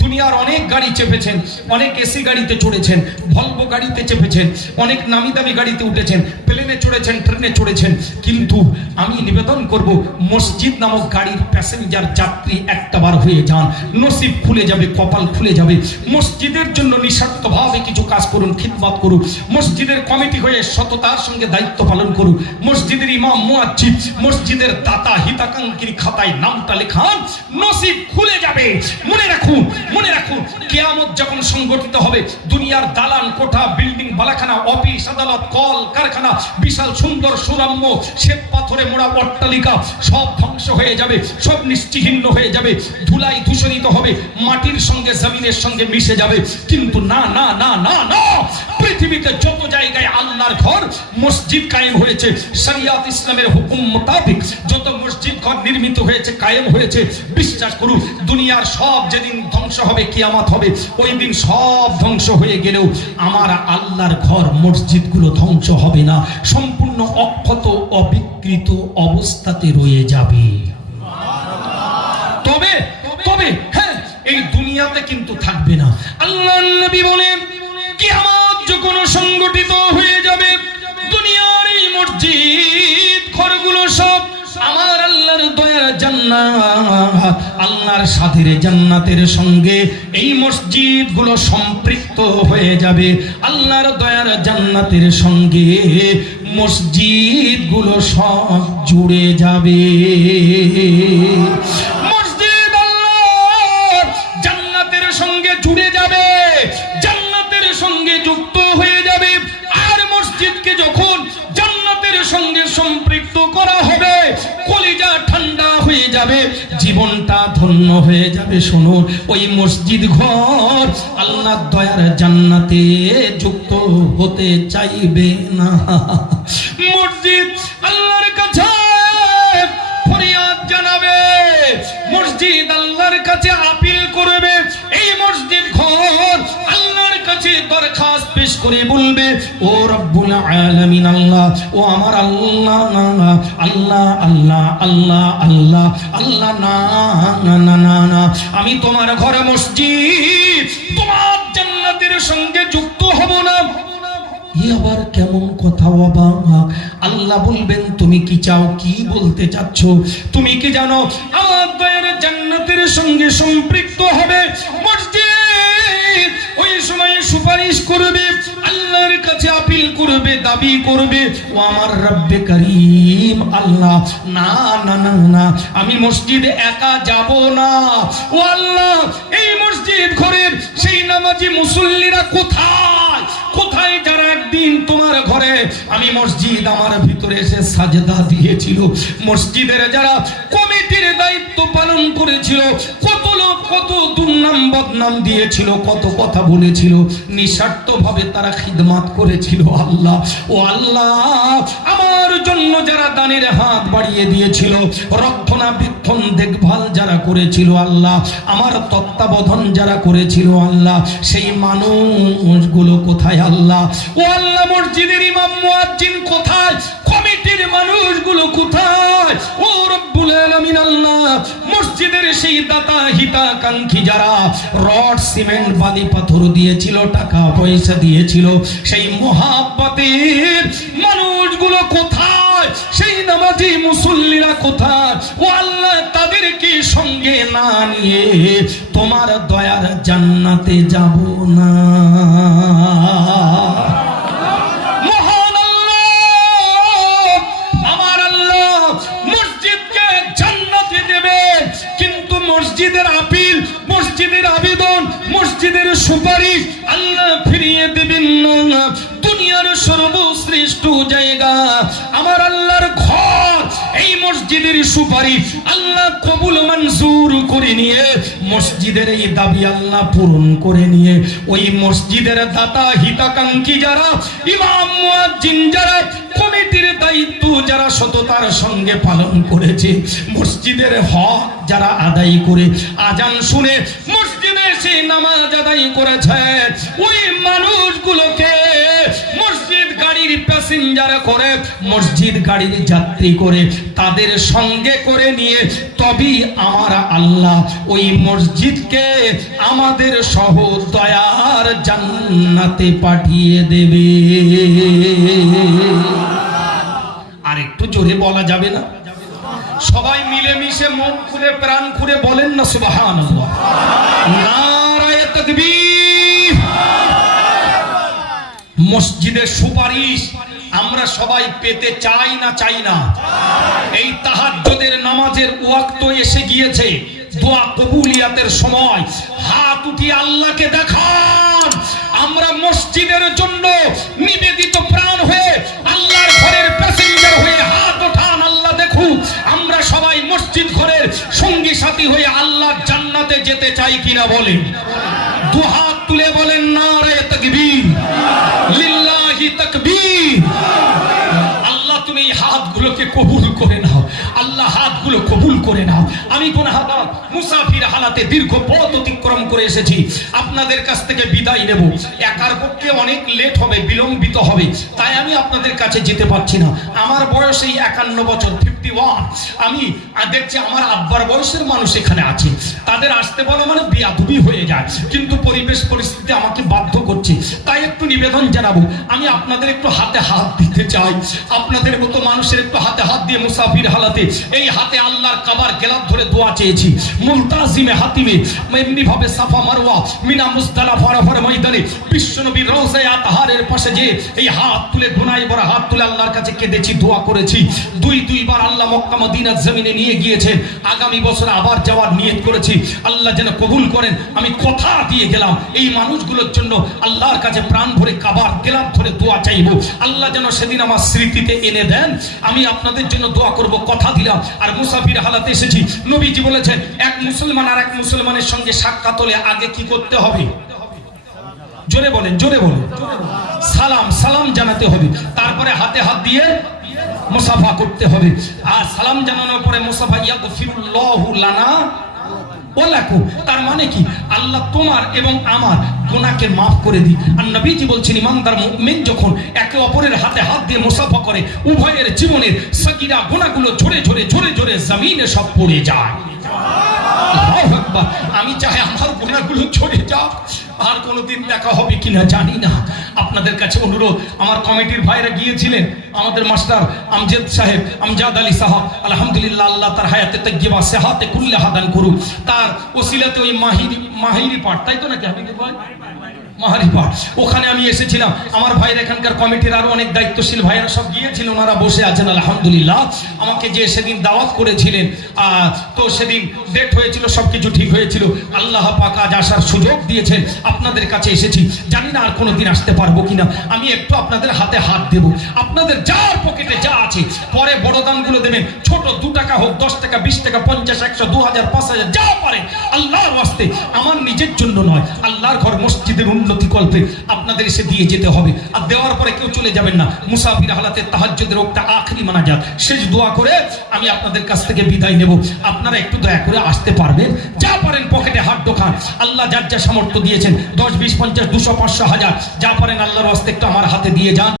দুনিয়ার অনেক গাড়ি চেপেছেন, অনেক এসি গাড়িতে চড়েছেন, ভলভো গাড়িতে চেপেছেন, অনেক নামি দামি গাড়িতে উঠেছেন, প্লেনে চড়েছেন, ট্রেনে চড়েছেন, কিন্তু আমি নিবেদন করব মসজিদ নামক গাড়ির প্যাসেঞ্জার যাত্রী একটাবার হয়ে যান, নসিব খুলে যাবে, কপাল খুলে যাবে। মসজিদের জন্য নিঃস্বার্থভাবে কিছু কাজ করুন, খিদমত করুন, মসজিদের কমিটি হয়ে সততার সঙ্গে দায়িত্ব পালন করুন, মসজিদের ইমাম, মুয়াজ্জিন, মসজিদের দাতা, হিতাকাঙ্ক্ষীর খাতায় নামটা লেখান, নসিব খুলে যাবে। মনে রাখুন, মনে রাখুন, কিয়ামত যখন সংগঠিত হবে, দুনিয়ার দালান কোঠা, বিল্ডিং, বালাখানা, অফিস, আদালত, কল কারখানা, বিশাল সুন্দর সুরাম্য শ্বেত পাথরে মোড়া অট্টালিকা সব ধ্বংস হয়ে যাবে, সব নিশ্চিহ্ন হয়ে যাবে, ধুলাই দূষণিত হবে, মাটির সঙ্গে জমিনের সঙ্গে মিশে যাবে। কিন্তু না না না না না, পৃথিবীতে যত জায়গায় আল্লাহর ঘর, মসজিদ কায়েম হয়েছে, শরিয়াত ইসলামের হুকুম মোতাবেক যত মসজিদ ঘর নির্মিত হয়েছে, কায়েম হয়েছে, বিশ্বাস করুন, দুনিয়ার সব যেদিন ধ্বংস হবে, কিয়ামত হবে, ওই দিন সব ধ্বংস হয়ে গেলেও আমার আল্লাহর ঘর, মসজিদগুলো ধ্বংস হবে না, সম্পূর্ণ অক্ষত অবিকৃত অবস্থাতে রয়ে যাবে। তবে তবে হ্যাঁ, এই দুনিয়াতে কিন্তু থাকবে না। আল্লাহর নবী বলেন, কিয়ামত যখন সংগঠিত হয়ে যাবে, দুনিয়ার এই মসজিদ ঘরগুলো সব আমার আল্লাহর দয়ার জান্নাত, আল্লাহর সাথের জান্নাতের সঙ্গে এই মসজিদগুলো সম্পৃক্ত হয়ে যাবে। আল্লাহর দয়ার জান্নাতের সঙ্গে মসজিদগুলো সব জুড়ে যাবে। মসজিদ আল্লাহর জান্নাতের সঙ্গে জুড়ে যাবে, জান্নাতের সঙ্গে যুক্ত হয়ে যাবে। আর মসজিদকে যখন জান্নাতের সঙ্গে সম্পৃক্ত করা হবে, কলিজা ঠান্ডা হয়ে যাবে, জীবনটা ধন্য হয়ে যাবে। শোনো, ওই মসজিদ ঘর আল্লাহর দয়ার জান্নাতে যুক্ত হতে চাইবে না। মসজিদ আল্লাহর কাছে ফরিয়াদ জানাবে, মসজিদ আল্লাহর কাছে আপিল করবে। এই মসজিদ ঘর আল্লাহর কাছে দরখাস্ত পেশ করে বলবে, ও রব্বুল আলামিন আল্লাহ, ও আমার আল্লাহ, আল্লাহ আল্লাহ আল্লাহ আল্লাহ আল্লাহ, না না না না না, আমি তোমার ঘরে মসজিদ তোমার জান্নাতের সঙ্গে যুক্ত হব না। আবার কেমন কথা বাবা? আল্লাহ বলবেন, তুমি কি চাও, কি বলতে চাচ্ছ? তুমি কি জানো আমার দয়ার জান্নাতের সঙ্গে সম্পৃক্ত হবে মসজিদ? ওই সময় সুপারিশ করবে, আল্লাহর কাছে আপিল করবে, দাবি করবে, ও আমার রব্বে করিম আল্লাহ, না না না না, আমি মসজিদে একা যাব না। ও আল্লাহ, এই মসজিদ ঘরের সেই নামাজি মুসল্লিরা কোথায় কোথায়, যারা একদিন তোমার ঘরে আমি মসজিদ আমার ভিতরে এসে সাজদা দিয়েছিল, মসজিদের যারা কমিটির দায়িত্ব পালন করেছিল, কত লোক কত দুর্নাম বদনাম দিয়েছিল, কত কথা বলেছিল, নিঃস্বার্থভাবে তারা খিদমত করেছিল। আল্লাহ, ও আল্লাহ, আমার জন্য যারা দানের হাত বাড়িয়ে দিয়েছিল, রক্ষণাবেক্ষণ দেখভাল যারা করেছিল, আল্লাহ আমার তত্ত্বাবধান যারা করেছিল, আল্লাহ সেই মানুষগুলো কোথায়? আল্লাহ, ও আল্লাহ, মসজিদের ইমাম মুয়াজ্জিন কোথায়? কমিটির মানুষগুলো কোথায়? ও রব্বুল আলামিন আল্লাহ, মসজিদের সেই দাতা হিতাকাঙ্ক্ষী যারা রড সিমেন্ট বালি পাথর দিয়েছিল, টাকা পয়সা দিয়েছিল, সেই মহাব্বতের মানুষগুলো কোথায়? সেই নামাজি মুসল্লিরা কোথায়? ও আল্লাহ, তাদেরকে সঙ্গে না নিয়ে তোমার দয়ার জান্নাতে যাব না। মহান আল্লাহ, আমার আল্লাহ মসজিদকে জান্নাতে দেবে, কিন্তু মসজিদের আপিল, মসজিদের আবেদন, মসজিদের সুপারিশ আল্লাহ ফিরিয়ে দেবেন না। দুনিয়ার সর্বশ্রেষ্ঠ জায়গা আমার আল্লাহর ঘর, এই মসজিদের সুপারিশ আল্লাহ কবুল মঞ্জুর করে নিয়ে, মসজিদের এই দাবি আল্লাহ পূরণ করে নিয়ে, ওই মসজিদের দাতা হিতাকাঙ্ক্ষী যারা, ইমাম মুয়াজ্জিন যারা, কমিটির দায়িত্ব যারা সততার সঙ্গে পালন করেছে, মসজিদের হক যারা আদায় করে আজান শুনে মসজিদে এসে নামাজ আদায় করেছে, ওই মানুষগুলোকে মসজিদ গাড়ির প্যাসেঞ্জার করে, মসজিদ গাড়ির যাত্রী করে, তাদের সঙ্গে করে নিয়ে তবেই আমার আল্লাহ ওই মসজিদকে আমাদের সহ দয়ার জান্নাতে পাঠিয়ে দেবে। আর একটু জোরে বলা যাবে না? সবাই মিলেমিশে মন খুলে প্রাণ খুলে বলেন না সুবহানাল্লাহ, নারায়ে তাকবীর। মসজিদের সুপারিশ আমরা সবাই পেতে চাই না, চাই না? এই তাহাজ্জুদের নামাজের ওয়াক্ত এসে গিয়েছে, দোয়া কবুলিয়াতের সময়, হাত উঠিয়ে আল্লাহকে দেখান। আমরা মসজিদের জন্য নিবেদিত প্রাণ হয়ে, আল্লাহর ঘরের প্যাসেঞ্জার হয়ে হাত ওঠান, আল্লাহ দেখুক আমরা সবাই মসজিদ ঘরের সঙ্গী সাথী হয়ে আল্লাহর জান্নাতে যেতে চাই কিনা বলেন। দু হাত তুলে বলেন নারে তাকবীর, লিল্লাহি তাকবীর। আল্লাহ তুমি এই হাতগুলোকে কবুল করে নাও, আল্লাহ হাতগুলো কবুল করে নাও। আমি গুনাহগার মুসাফির হালাতে দীর্ঘ পথ অতিক্রম করে এসেছি, আপনাদের কাছ থেকে বিদায় নেব। একার পক্ষে অনেক লেট হবে, বিলম্বিত হবে, তাই আমি আপনাদের কাছে যেতে পারছি না। আমার বয়স এই 51 বছর, 51। আমি দেখছি আমার আব্বার বয়সের মানুষ এখানে আছে, তাদের আসতে বলা মানে বেয়াদবি হয়ে যায়, কিন্তু পরিবেশ পরিস্থিতি আমাকে বাধ্য করছে, তাই একটু নিবেদন জানাবো, আমি আপনাদের একটু হাতে হাত দিতে বলতে চাই, আপনাদের মতো মানুষের একটু হাতে হাত দিয়ে মুসাফির হালাতে এই হাতে আল্লাহর কাবার গেলাপ ধরে দোয়া চেয়েছি। মুলতাজিমে হাতিমে এমনি ভাবে সাফা মারওয়া মিনা মুজদালিফা আরাফার ময়দানে বিশ্বনবীর রওজায়ে আতহারের পাশে যে এই হাত তুলে গুনায় ভরা হাত তুলে আল্লাহর কাছে কেঁদেছি, দোয়া করেছি। দুইবার আল্লাহ মক্কা মদিনার জমিনে নিয়ে গিয়েছেন। আগামী বছর আবার যাওয়ার নিয়ত করেছি। আল্লাহ যেন কবুল করেন। আমি কথা দিয়ে গেলাম এই মানুষগুলোর জন্য আল্লাহর কাছে প্রাণ ভরে কাবার গেলাপ ধরে দোয়া চাইব। আল্লাহ যেন সেদিন আমার স্মৃতিতে এনে দেন। আমি আপনাদের জন্য দোয়া করব, কথা দিলাম। আর মুসাফির হালাতে এসেছি। নবীজি বলেছেন এক মুসলমান আর এক মুসলমানের সঙ্গে সাক্ষাৎ হলে আগে কি করতে হবে? জোরে বলেন, জোরে বলেন। সালাম জানাতে হবে। তারপরে হাতে হাত দিয়ে মুসাফা করতে হবে। আর সালাম জানানোর পরে মুসাফা ইয়াগফিরুল্লাহু লানা ওয়া লাকুম, তার মানে কি আল্লাহ তোমার এবং আমার গুনাহকে মাফ করে দিই। আর নবীজি বলছেন ইমানদার মুমিন যখন একে অপরের হাতে হাত দিয়ে মুসাফা করে উভয়ের জীবনের সগীরা গুনাহগুলো ঝরে ঝরে ঝরে ঝরে জমিনে সব পড়ে যায়। আল্লাহু আকবার। আমি চাই আমার গুনাহগুলো ঝরে যাক। আর কোনোদিন দেখা হবে কিনা জানি না। আপনাদের কাছে অনুরোধ, আমার কমিটির ভাইরা গিয়েছিলেন, আমাদের মাস্টার আমজাদ সাহেব, আমজাদ আলী সাহেব, আলহামদুলিল্লাহ আল্লাহ তার হায়াতে তাইয়্যিবা সেহাতে কুল্লে হাদান করুন। তার ওসিলাতে ওই মাহিরি পাঠ, তাই তো নাকি হাবিব ভাই? মাহারি পাঠ, ওখানে আমি এসেছিলাম। আমার ভাইরা এখানকার কমিটির আরো অনেক দায়িত্বশীল ভাইরা সব গিয়েছিলেন, ওনারা বসে আছেন আলহামদুলিল্লাহ। আমাকে যে সেদিন দাওয়াত করেছিলেন, তো সেদিন ডেট হয়েছিল, সবকিছু ঠিক হয়েছিল। আল্লাহ পাক আজ আসার সুযোগ দিয়েছেন, আপনাদের কাছে এসেছি। জানি না আর কোনোদিন আসতে পারবো কিনা। আমি একটু আপনাদের হাতে হাত দেব। আপনাদের যার পকেটে যা আছে পরে বড় দানগুলো দেবেন। ছোট 2 টাকা হোক, 10 টাকা, 20 টাকা, 50, 100, 2000, 5000 যা পারে আল্লাহর ওয়াস্তে, আমার নিজের জন্য নয়, আল্লাহর ঘর মসজিদের উন্নতি কল্পে আপনাদের এসে দিয়ে যেতে হবে। আর দেওয়ার পরে কেউ চলে যাবেন না। মুসাফির হালাতে তাহাজ্জুদের ওয়াক্তে আখেরি মানাজাত শেষ দোয়া করে আমি আপনাদের কাছ থেকে বিদায় নেব। আপনারা একটু দয়া করে আসতে পারবেন? যা পারেন পকেটে হাত ঢোকান। আল্লাহ যার যা সামর্থ্য দিয়েছেন, 10, 20, 50, 200, 500, 1000 যা পারেন আল্লাহর ওয়াস্তে একটু আমার হাতে দিয়ে যান।